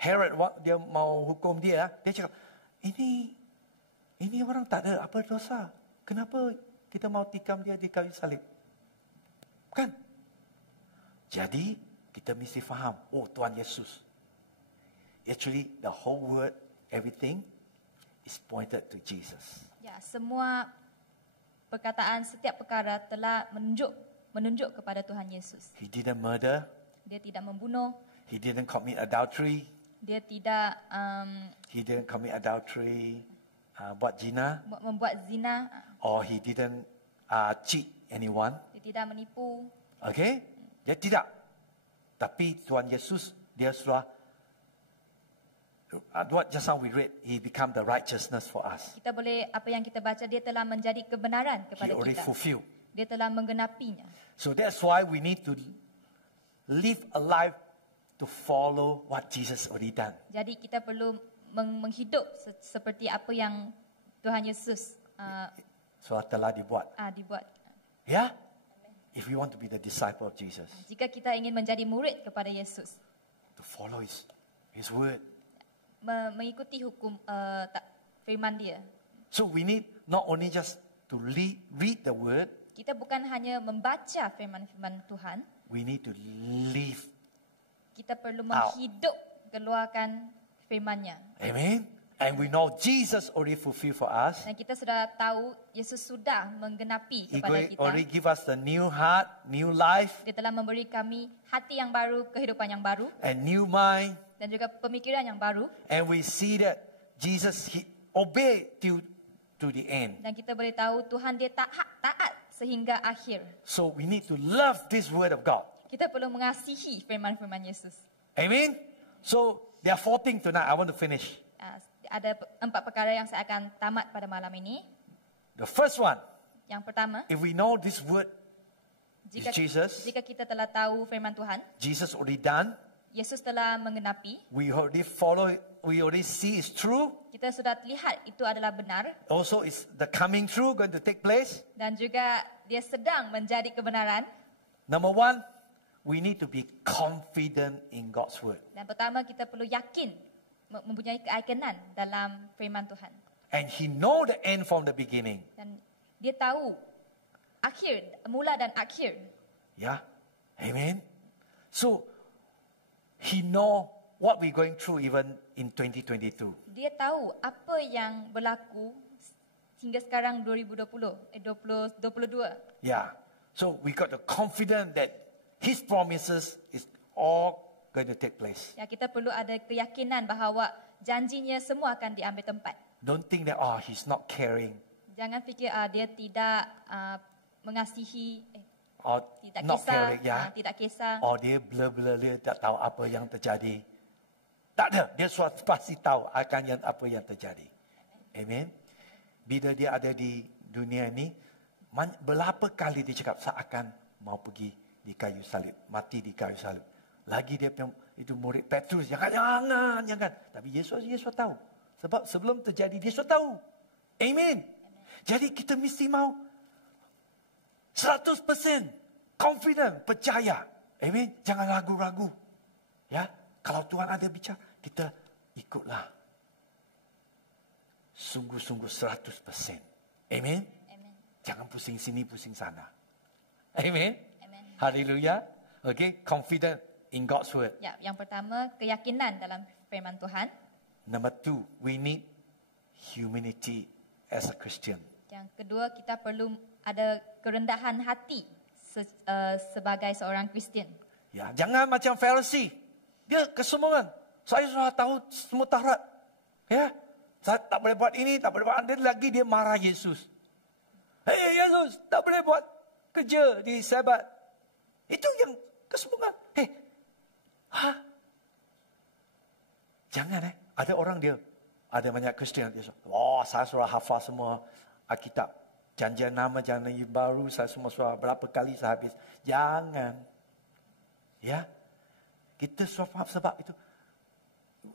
Herod dia mau hukum dia cakap, ini orang tak ada apa dosa. Kenapa kita mau tikam dia di kayu salib? Kan? Jadi kita mesti faham, Tuhan Yesus. Actually the whole word, everything is pointed to Jesus. ya, semua perkataan, setiap perkara telah menunjuk kepada Tuhan Yesus. He didn't murder. Dia tidak membunuh, He didn't commit adultery. dia tidak He didn't commit adultery, buat zina. membuat zina, Or he didn't cheat anyone. dia tidak menipu. Okay? Dia tidak. Tapi Tuhan Yesus, dia sudah, what just now we read, he become the righteousness for us. Kita boleh, apa yang kita baca, dia telah menjadi kebenaran He kepada already kita. fulfilled. Dia telah menggenapinya. So that's why we need to live a life to follow what Jesus already done. Jadi kita perlu menghidup seperti apa yang Tuhan Yesus So telah dibuat. dibuat. Yeah? If we want to be the disciple of Jesus, Jika kita ingin menjadi murid kepada Yesus, to follow his word. mengikuti hukum firman dia. So we need not only just to read the word, Kita bukan hanya membaca firman-firman Tuhan, we need to live. kita perlu Out. menghidup keluarkan firman-Nya. Amen. And we know Jesus already fulfilled for us. Dan kita sudah tahu Yesus sudah menggenapi He kepada kita. already give us the new heart, new life, Dia telah memberi kami hati yang baru, kehidupan yang baru, and new mind. dan juga pemikiran yang baru. And we see that Jesus, He obeyed to the end. Dan kita boleh tahu Tuhan dia taat sehingga akhir. So we need to love this word of God. Kita perlu mengasihi firman-firman Yesus. Amen. So there are 4 things tonight. I want to finish. Ada 4 perkara yang saya akan tamat pada malam ini. The first one, Yang pertama, if we know this word is Jesus, jika kita telah tahu firman Tuhan, Jesus already done, Yesus telah menggenapi, we already follow it, we already see it's true. kita sudah lihat itu adalah benar, Also, is the coming true going to take place? dan juga dia sedang menjadi kebenaran. Number 1, we need to be confident in God's word. Dan pertama, kita perlu yakin, mempunyai keyakinan dalam firman Tuhan. And He know the end from the beginning. Dan dia tahu akhir, mula dan akhir. Yeah. Amen. So, He know what we're going through even in 2022. Dia tahu apa yang berlaku hingga sekarang 2022. Yeah. So, we got the confidence that His promises is all going to take place. Ya, kita perlu ada keyakinan bahawa janjinya semua akan diambil tempat. Don't think that, He's not caring. Jangan fikir dia tidak mengasihi, Or tidak not kisah, caring, yeah. tidak kisah. Or dia blur-blur, dia tak tahu apa yang terjadi. Tak ada. Dia pasti tahu akan apa yang terjadi. Amen. Bila dia ada di dunia ini, berapa kali dia cakap seakan mau pergi di kayu salib, mati di kayu salib. Lagi dia itu murid Petrus, jangan. Tapi Yesus tahu. Sebab sebelum terjadi, dia sudah tahu. Amen. Jadi kita mesti mau 100% confident, percaya. Amen. Jangan ragu-ragu. Ya, kalau Tuhan ada bicara, kita ikutlah. Sungguh-sungguh 100%. Amen. Amen. Jangan pusing sini, pusing sana. Amen. Amen. Hallelujah. Okay, confident in God's word. Ya, yang pertama keyakinan dalam firman Tuhan. Number 2, we need humility as a Christian. Yang kedua, kita perlu ada kerendahan hati sebagai seorang Kristian. Ya, jangan macam Pharisee. Dia kesombongan. Saya sudah tahu semua Taurat. Ya, saya tak boleh buat ini, tak boleh buat ini. Lagi dia marah Yesus. Hei Yesus, tak boleh buat kerja di Sabat. Itu yang kesombongan. Hei, jangan Ada orang dia, ada banyak Kristian dia saya sudah hafal semua Alkitab. Janjian lama, janjian baru, saya semua sudah berapa kali saya habis. Jangan. Ya. Kita sudah sebab itu.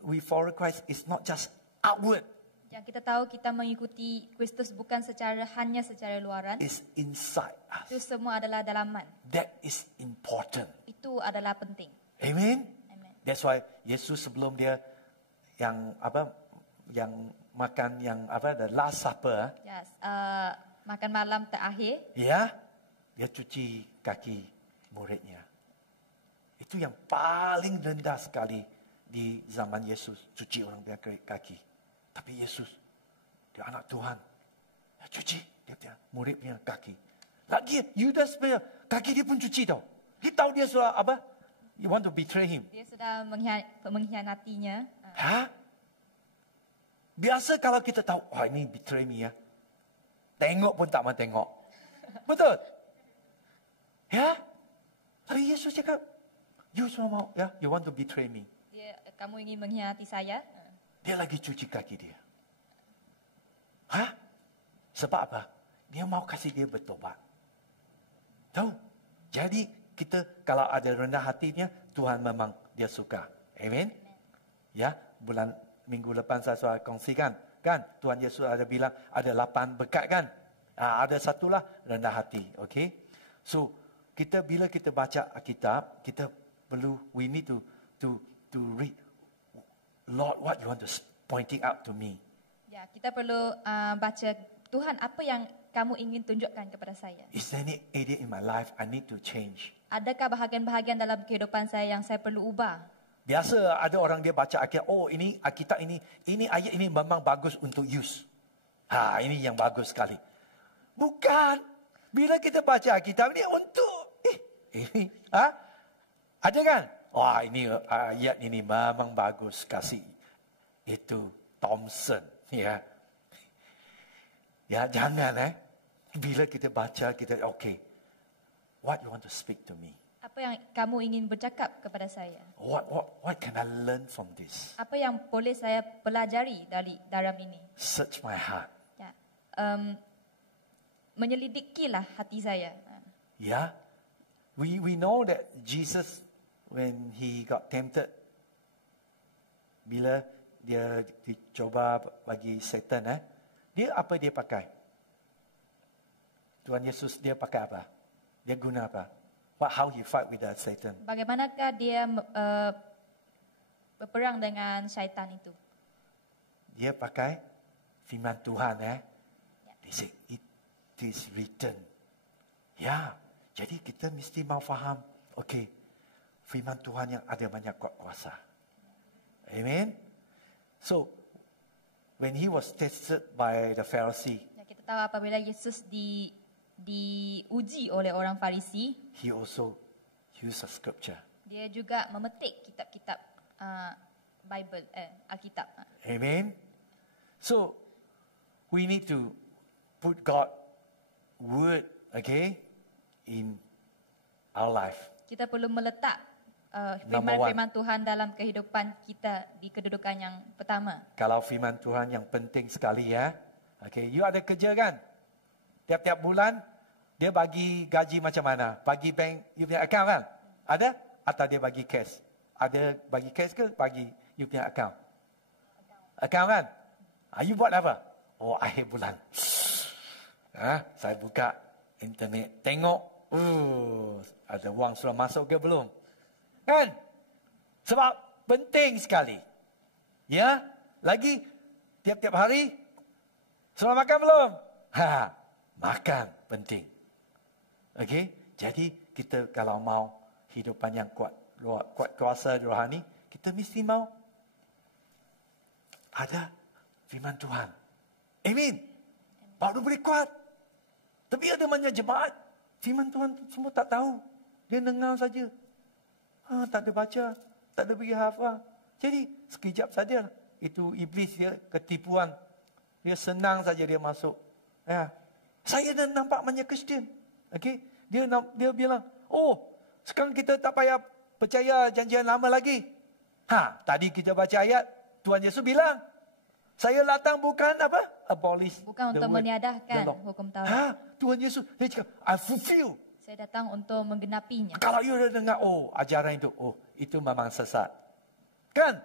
We follow Christ is not just outward. Yang kita tahu kita mengikuti Kristus bukan hanya secara luaran. It's inside Itu us. semua adalah dalaman. That is important. Itu adalah penting. Amen. Amen. That's why Yesus sebelum dia yang makan the last supper, Yes, makan malam terakhir, ya, dia cuci kaki muridnya. Itu yang paling rendah sekali di zaman Yesus, cuci orang punya kaki. Tapi Yesus, dia anak Tuhan, dia cuci dia punya murid punya kaki. Lagi Yudas punya kaki dia pun cuci tau. Dia tahu dia sudah You want to betray him. dia sudah mengkhianatinya. Biasa kalau kita tahu, ini betray me ya. Tengok pun tak mau tengok. Betul? Ya? Tapi Yesus cakap, you semua mau, ya? You want to betray me. Kamu ingin mengkhianati saya? Dia lagi cuci kaki dia. Sebab apa? Dia mau kasih dia bertobat. Tahu? Jadi kita kalau ada rendah hatinya, Tuhan memang dia suka. Amen? Ya, minggu lepas saya sudah kongsikan. Kan? Tuhan Yesus ada bilang ada 8 berkat kan? Ada satulah rendah hati. Okay? So, bila kita baca Alkitab, kita perlu, we need to read, Lord, what you want to pointing out to me. Ya, kita perlu baca Tuhan, apa yang kamu ingin tunjukkan kepada saya? Is there any area in my life I need to change? Adakah bahagian-bahagian dalam kehidupan saya yang saya perlu ubah? Biasa ada orang dia baca Alkitab, oh ini Alkitab ini ayat ini memang bagus untuk use. Ini yang bagus sekali. Bukan. Bila kita baca Alkitab ni untuk ini ada kan? Wah, ini ayat ini memang bagus kasih. Itu Thompson, ya. Ya, jangan bila kita baca kita okay. What you want to speak to me? Apa yang kamu ingin bercakap kepada saya? What can I learn from this? Apa yang boleh saya pelajari dari dalam ini? Search my heart. Ya. Menyelidikilah hati saya. Yeah. We know that Jesus when he got tempted, bila dia dicoba bagi setan, dia apa dia pakai? Tuhan Yesus dia pakai apa? Dia guna apa? How he fight with that Satan? Bagaimanakah dia berperang dengan syaitan itu? Dia pakai firman Tuhan, They say it is written. Ya, jadi kita mesti mau faham. Okay, firman Tuhan yang ada banyak kuasa. Amen. So, when he was tested by the Pharisee, Ya, kita tahu apabila Yesus diuji oleh orang Farisi, he also used a scripture. dia juga memetik kitab-kitab Bible, Alkitab. Amen. So, we need to put God word, okay, in our life. Kita perlu meletak Number firman-firman Tuhan dalam kehidupan kita di kedudukan yang pertama. Kalau firman Tuhan yang penting sekali, okay, you ada kerja kan? Tiap-tiap bulan, dia bagi gaji macam mana? Bagi bank, you punya account kan? Ada? Atau dia bagi cash? Ada bagi cash ke bagi you punya account? Account kan? You buat apa? Oh, akhir bulan. Saya buka internet, tengok. Ada wang sudah masuk ke belum? Kan? Sebab penting sekali. Ya? Lagi, tiap-tiap hari, sudah makan belum? Makan penting. Okey, jadi kita kalau mau hidupan yang kuat kuasa rohani, kita mesti mau ada firman Tuhan. Amin. Baru boleh kuat. Tapi ada banyak jemaat, firman Tuhan semua tak tahu. Dia dengar saja. Tak ada baca, tak ada bagi hafal. Jadi sekejap saja itu iblis dia ketipuan. Dia senang saja dia masuk. Ya. Saya dah nampak banyak Kristian. Okay? Dia bilang, oh, sekarang kita tak payah percaya janjian lama lagi. Tadi kita baca ayat, Tuhan Yesus bilang, saya datang bukan apa? Abolish. Bukan untuk meniadahkan hukum Taurat. Tuhan Yesus, dia cakap, I fulfill. Saya datang untuk menggenapinya. Kalau you dah dengar, ajaran itu, itu memang sesat. Kan?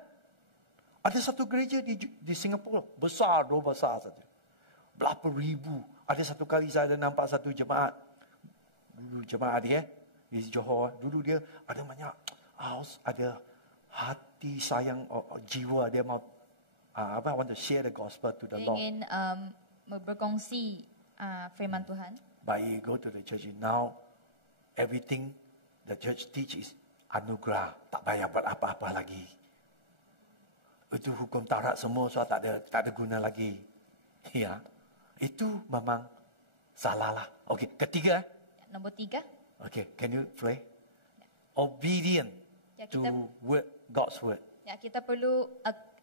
Ada satu gereja di Singapura, besar saja. Berapa ribu. Ada satu kali saya ada nampak satu jemaat. Dulu jemaat dia, di Johor. Dulu dia ada banyak haus, ada hati sayang, jiwa dia mau, want to share the gospel to the Dia Lord. ingin berkongsi firman Tuhan. But you go to the church now, everything the church teach is anugerah. Tak payah buat apa-apa lagi. Itu hukum Taurat semua so tak ada guna lagi. Ya. Itu memang salah lah. Okey, ketiga. Nombor 3. Okay, can you pray? Obedient to word, God's word. Ya, kita perlu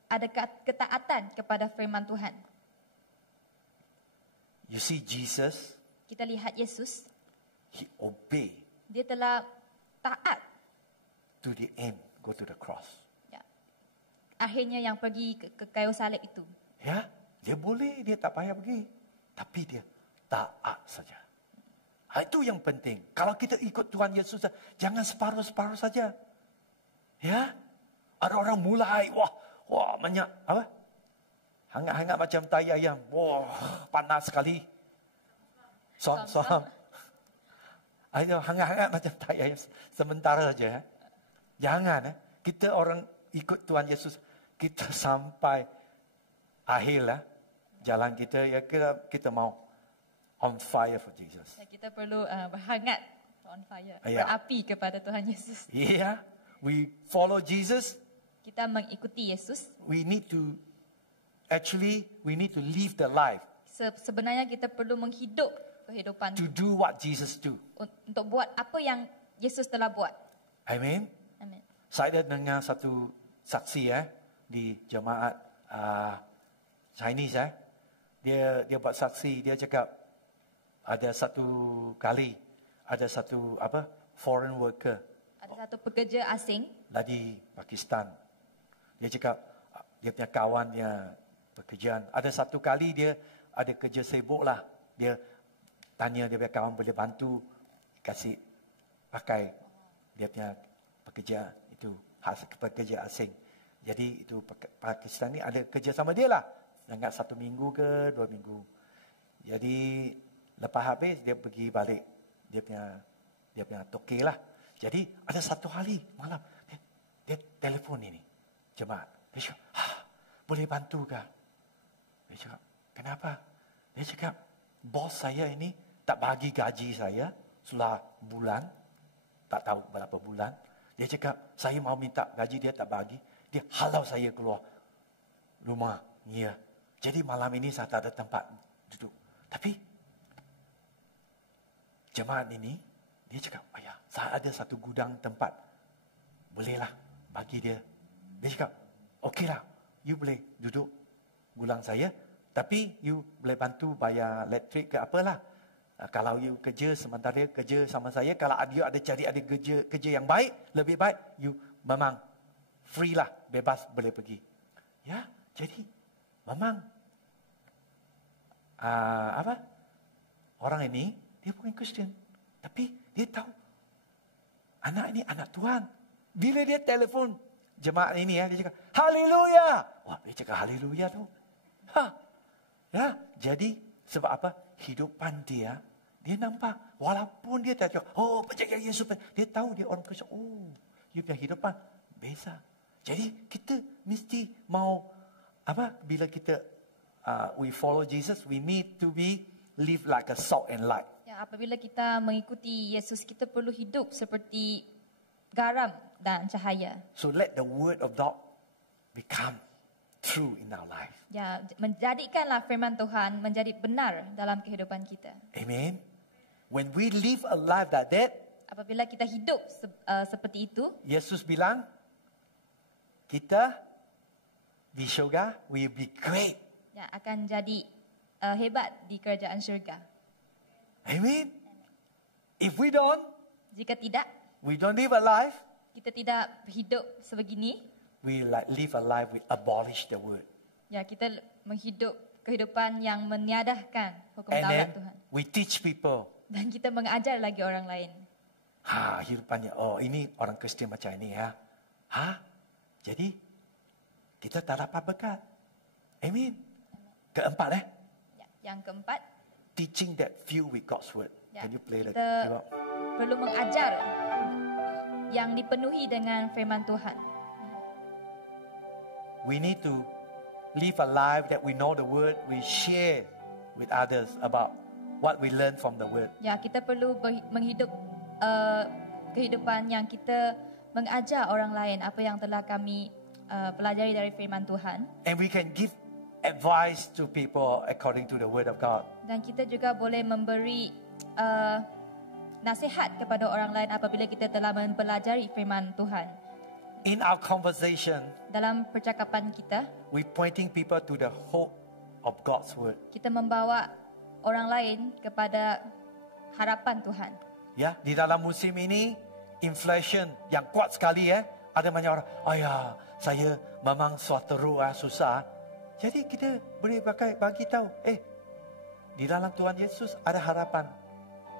ada ketaatan kepada firman Tuhan. You see Jesus, Kita lihat Yesus, he obey dia telah taat. to the end, go to the cross. Ya. Akhirnya yang pergi ke kayu salib itu. Ya, dia boleh, dia tak payah pergi. Tapi dia taat saja. Itu yang penting. Kalau kita ikut Tuhan Yesus, jangan separuh-separuh saja. Ya, ada orang mulai, wah banyak, apa? Hangat-hangat macam tai ayam. Wah, panas sekali. Som. Ayo hangat-hangat macam tai ayam. Sementara saja. Jangan. Kita orang ikut Tuhan Yesus, kita sampai akhir lah. jalan kita, ya kita mau on fire for Jesus. Ya, kita perlu berhangat, on fire, Ya. berapi kepada Tuhan Yesus. Yeah, we follow Jesus. Kita mengikuti Yesus. We need to live the life Sebenarnya kita perlu menghidup kehidupan to do what Jesus do. untuk buat apa yang Yesus telah buat. Amen. Amin. Saya dengar satu saksi di jemaat Chinese dia buat saksi, dia cakap ada satu kali ada satu foreign worker Ada satu pekerja asing dari Pakistan. Dia cakap dia punya kawannya pekerjaan. Ada satu kali dia ada kerja sibuk lah. Dia tanya dia punya kawan boleh bantu kasih pakai dia punya pekerja itu pekerja asing. Jadi itu Pakistan ni ada kerja sama dia lah. Sangat 1 minggu ke 2 minggu. Jadi lepas habis dia pergi balik dia punya toke lah. Jadi ada satu hari malam dia telefon ini jemaat. Dia cakap, boleh bantu ke? Dia cakap, kenapa? Dia cakap, bos saya ini tak bagi gaji saya setelah bulan, tak tahu berapa bulan. Dia cakap, saya mau minta gaji dia tak bagi. Dia halau saya keluar rumah. Ya. Jadi malam ini saya tak ada tempat duduk. Tapi jemaat ini, dia cakap, ayah, saya ada satu gudang tempat. Bolehlah bagi dia. Dia cakap, okeylah, you boleh duduk gudang saya. Tapi you boleh bantu bayar elektrik ke apalah. Kalau you kerja sementara kerja sama saya. Kalau you ada cari ada kerja yang baik, lebih baik, you memang free lah, bebas boleh pergi. Ya, jadi memang orang ini dia bukan Kristian, tapi dia tahu anak ini anak Tuhan. Bila dia telefon jemaat ini dia cakap haleluya. Wah, dia cakap haleluya tu. Ya, jadi sebab apa? Hidupan dia nampak walaupun dia tak cakap percaya Yesus, dia tahu dia orang Kristian. Dia punya hidupan beza. Jadi kita mesti mau bila kita we follow Jesus, we need to live like a salt and light. Ya, apabila kita mengikuti Yesus, kita perlu hidup seperti garam dan cahaya. So let the word of God become true in our life. Ya, menjadikanlah firman Tuhan menjadi benar dalam kehidupan kita. Amen. When we live a life like that, Apabila kita hidup seperti itu, Yesus bilang, kita di syurga will be great. ya, akan jadi hebat di kerajaan syurga. Amen. If we don't live a life, Kita tidak hidup sebegini, we live a life we abolish the word. ya, kita menghidup kehidupan yang meniadahkan hukum And then Taurat Tuhan. we teach people. Dan kita mengajar lagi orang lain. Hidupannya, ini orang Kristian macam ini ya. Jadi, kita tak dapat berkat. Amen. Keempat Ya, yang keempat, teaching that few with God's word. ya, Can you play the kita keyboard? perlu mengajar yang dipenuhi dengan firman Tuhan. We need to live a life that we know the word, we share with others about what we learn from the word. Ya, kita perlu menghidup kehidupan yang kita mengajar orang lain apa yang telah kami pelajari dari firman Tuhan. And we can give advice to people according to the word of God. Dan kita juga boleh memberi nasihat kepada orang lain apabila kita telah mempelajari firman Tuhan. In our conversation, Dalam percakapan kita, we pointing people to the hope of God's word. kita membawa orang lain kepada harapan Tuhan. Ya, di dalam musim ini inflation yang kuat sekali Ada banyak orang, saya memang suatu susah. Jadi kita boleh bagi tahu, di dalam Tuhan Yesus ada harapan.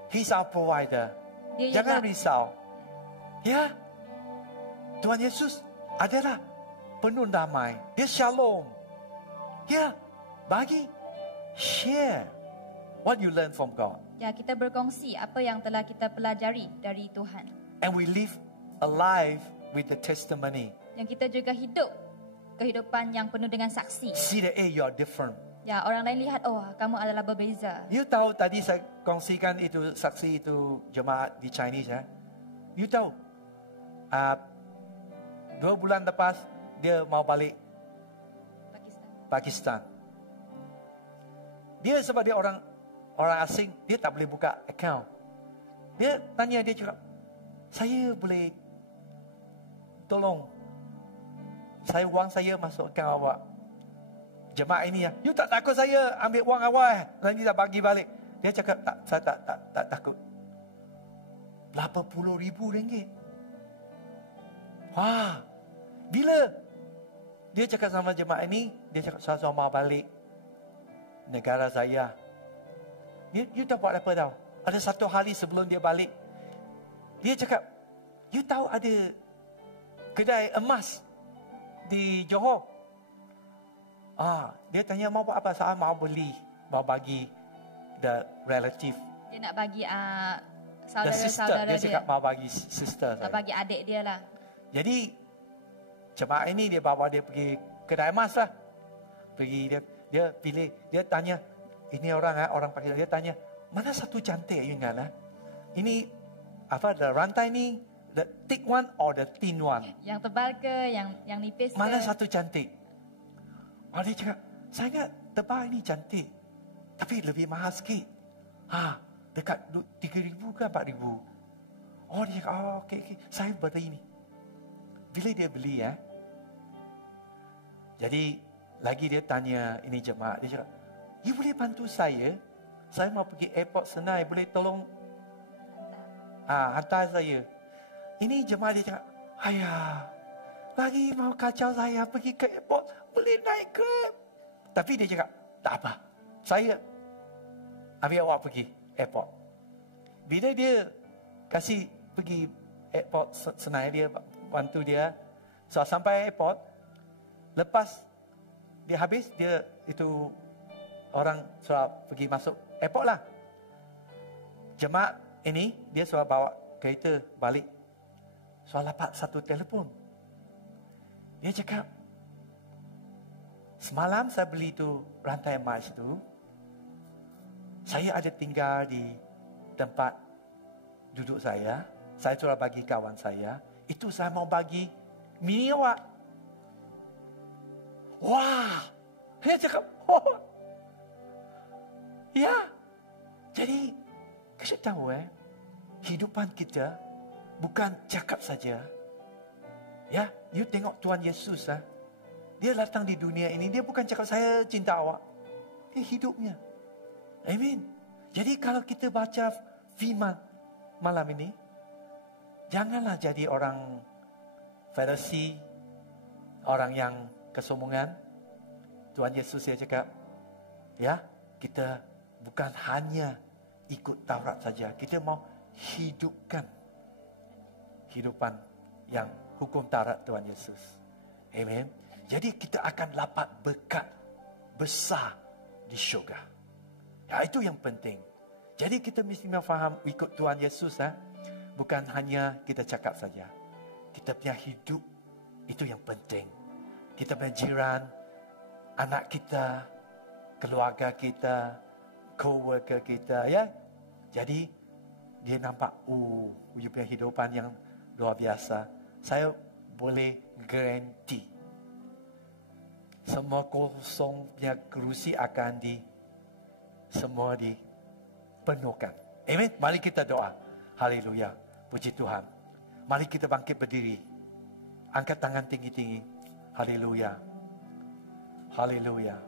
He's our provider. Dia Jangan ialah- risau. Ya, Tuhan Yesus adalah penuh damai. Dia shalom. Ya, bagi, share what you learn from God. Ya, kita berkongsi apa yang telah kita pelajari dari Tuhan. And we live a life with the testimony. Yang kita juga hidup kehidupan yang penuh dengan saksi. See that, you are different. Ya, orang lain lihat, oh, kamu adalah berbeza. You tahu tadi saya kongsikan itu saksi itu jemaat di Chinese ya. You tahu, 2 bulan lepas dia mau balik Pakistan. Dia sebab dia orang asing, dia tak boleh buka account. Dia tanya, dia cakap, saya boleh tolong, wang saya masuk account awak. Jemaah ini ya, you tak takut saya ambil wang awak nanti tak bagi balik? Dia cakap, tak, saya tak takut. RM80,000. Wah, bila dia cakap sama jemaah ini, dia cakap, saya mau balik negara saya. You tahu buat apa tahu? Ada satu hari sebelum dia balik, dia cakap, you tahu ada kedai emas di Johor? Dia tanya mau buat apa? Saya mau beli, mau bagi the relative. Dia nak bagi The sister, saudara-saudara dia cakap mau bagi sister nak saya. bagi adik dia lah. Jadi jemaah ini dia bawa dia pergi kedai emas lah. Pergi dia pilih, dia tanya, ini orang Pakistan, dia tanya, mana satu cantik you ingat lah? Ini apa, the rantai ni, the thick one or the thin one? Yang tebal ke, yang nipis ke? Mana satu cantik? Dia cakap, saya ingat tebal ini cantik, tapi lebih mahal sikit. Dekat 3,000 ke 4,000. Dia cakap, okay. Saya beli ni. Bila dia beli jadi lagi dia tanya ini jemaah, dia cakap, you boleh bantu saya mau pergi airport Senai, boleh tolong hantar saya. Ini jemaah dia cakap, ayah, lagi mau kacau saya pergi ke airport, boleh naik Grab. Tapi dia cakap, tak apa, saya ambil awak pergi airport. Bila dia kasih pergi airport Senai, dia bantu dia. So sampai airport, lepas dia habis, dia itu orang suruh pergi masuk airport lah. Jemaah ini dia suruh bawa kereta balik. So dapat satu telefon. Dia cakap, semalam saya beli tu rantai emas tu, saya ada tinggal di tempat duduk saya suruh bagi kawan saya, itu saya mau bagi mini awak. Wah, dia cakap, ya. Jadi, kita tahu hidupan kita bukan cakap saja. Ya, you tengok Tuhan Yesus dia datang di dunia ini, dia bukan cakap saya cinta awak. Dia hidupnya. Amin. Jadi kalau kita baca firman malam ini, janganlah jadi orang Farisi, orang yang kesombongan. Tuhan Yesus dia cakap, ya, kita bukan hanya ikut Taurat saja, kita mau hidupkan hidupan yang hukum Taurat Tuhan Yesus. Amen. Jadi kita akan dapat berkat besar di syurga. Ya, itu yang penting. Jadi kita mesti faham ikut Tuhan Yesus bukan hanya kita cakap saja. Kita punya hidup itu yang penting. Kita punya jiran, anak kita, keluarga kita, co-worker kita, ya. Jadi dia nampak, you punya hidupan yang luar biasa. Saya boleh garanti semua kosong punya kerusi akan semua dipenuhkan. Amin. Mari kita doa. Haleluya. Puji Tuhan. Mari kita bangkit berdiri. Angkat tangan tinggi-tinggi. Haleluya. Haleluya.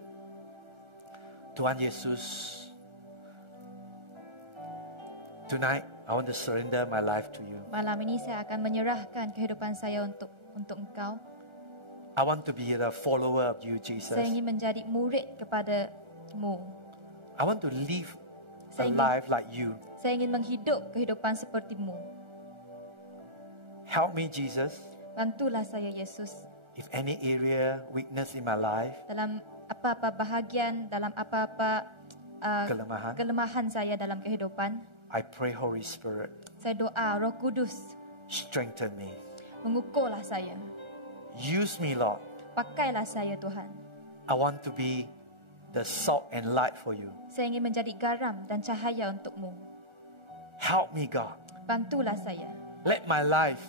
Tuhan Yesus, tonight I want to surrender my life to you. Malam ini saya akan menyerahkan kehidupan saya untuk Engkau. I want to be a follower of you, Jesus. Saya ingin menjadi murid kepadamu. I want to live a Saya ingin- life like you. Saya ingin menghidup kehidupan sepertimu. Help me, Jesus. Bantulah saya, Yesus. If any area weakness in my life, Dalam apa-apa bahagian, dalam apa-apa kelemahan saya dalam kehidupan, I pray, Holy Spirit, saya doa Roh Kudus strengthen me. mengukuhlah saya. Use me, Lord. Pakailah saya, Tuhan. I want to be the salt and light for you. Saya ingin menjadi garam dan cahaya untukmu. Help me, God. Bantulah saya Let my life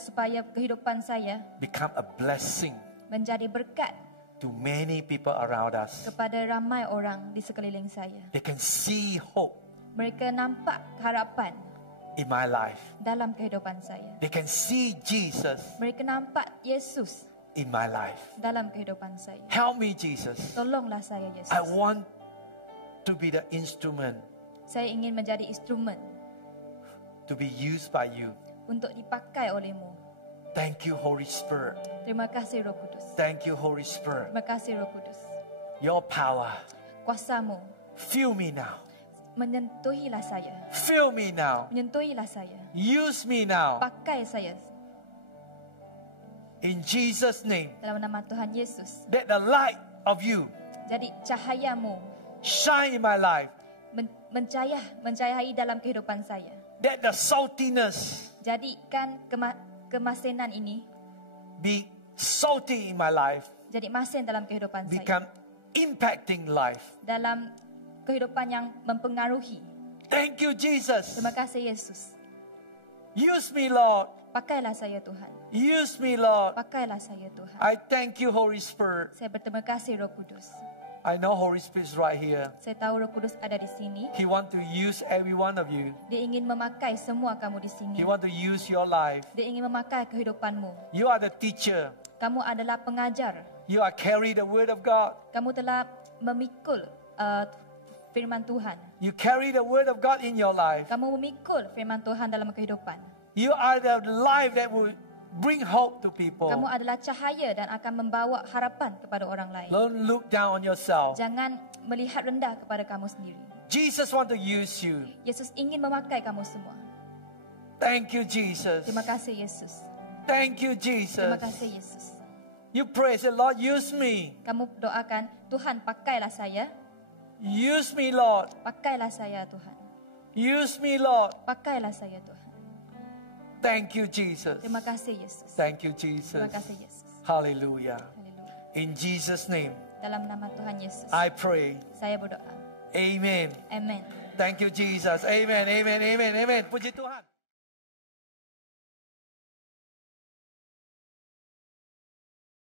supaya kehidupan saya become a blessing menjadi berkat to many people around us. kepada ramai orang di sekeliling saya. They can see hope Mereka nampak harapan in my life. dalam kehidupan saya. They can see Jesus Mereka nampak Yesus in my life. dalam kehidupan saya. Help me, Jesus. Tolonglah saya, Yesus. I want to be the instrument Saya ingin menjadi instrumen to be used by you. untuk dipakai olehmu. Thank you, Holy Spirit. Terima kasih, Roh Kudus. Thank you, Holy Spirit. Terima kasih, Roh Kudus. Your power. Kuasamu Fill me now. menyentuhilah saya. Fill me now. Menyentuhilah saya. Use me now. Pakai saya In Jesus' name. dalam nama Tuhan Yesus. That the light of you Jadi cahayamu shine in my life. mencahayai dalam kehidupan saya. That the saltiness Jadikan kemasinan ini be salty in my life. jadi masin dalam kehidupan saya. Become impacting life. Dalam kehidupan yang mempengaruhi. Thank you, Jesus. Terima kasih, Yesus. Use me, Lord. Pakailah saya, Tuhan. Use me, Lord. Pakailah saya, Tuhan. I thank you, Holy Spirit. Saya berterima kasih, Roh Kudus. I know Holy Spirit is right here. Saya tahu Roh Kudus ada di sini. He want to use every one of you. Dia ingin memakai semua kamu di sini. He want to use your life. Dia ingin memakai kehidupanmu. You are the teacher. Kamu adalah pengajar. You are carry the word of God. Kamu telah memikul firman Tuhan. You carry the word of God in your life. Kamu memikul firman Tuhan dalam kehidupan. You are the life that will bring hope to people. Kamu adalah cahaya dan akan membawa harapan kepada orang lain. Don't look down on yourself. Jangan melihat rendah kepada kamu sendiri. Jesus want to use you. Yesus ingin memakai kamu semua. Thank you, Jesus. Terima kasih, Yesus. Thank you, Jesus. Terima kasih, Yesus. You praise the Lord, use me. Kamu doakan, Tuhan pakailah saya. Use me, Lord. Pakailah saya, Tuhan. Use me, Lord. Pakailah saya, Tuhan. Thank you, Jesus. Terima kasih, Yesus. Thank you, Jesus. Terima kasih, Yesus. Hallelujah. Haleluya. In Jesus' name, Dalam nama Tuhan Yesus, I pray. saya berdoa. Amen. Amen. Thank you, Jesus. Amen, amen, amen, amen. Puji Tuhan.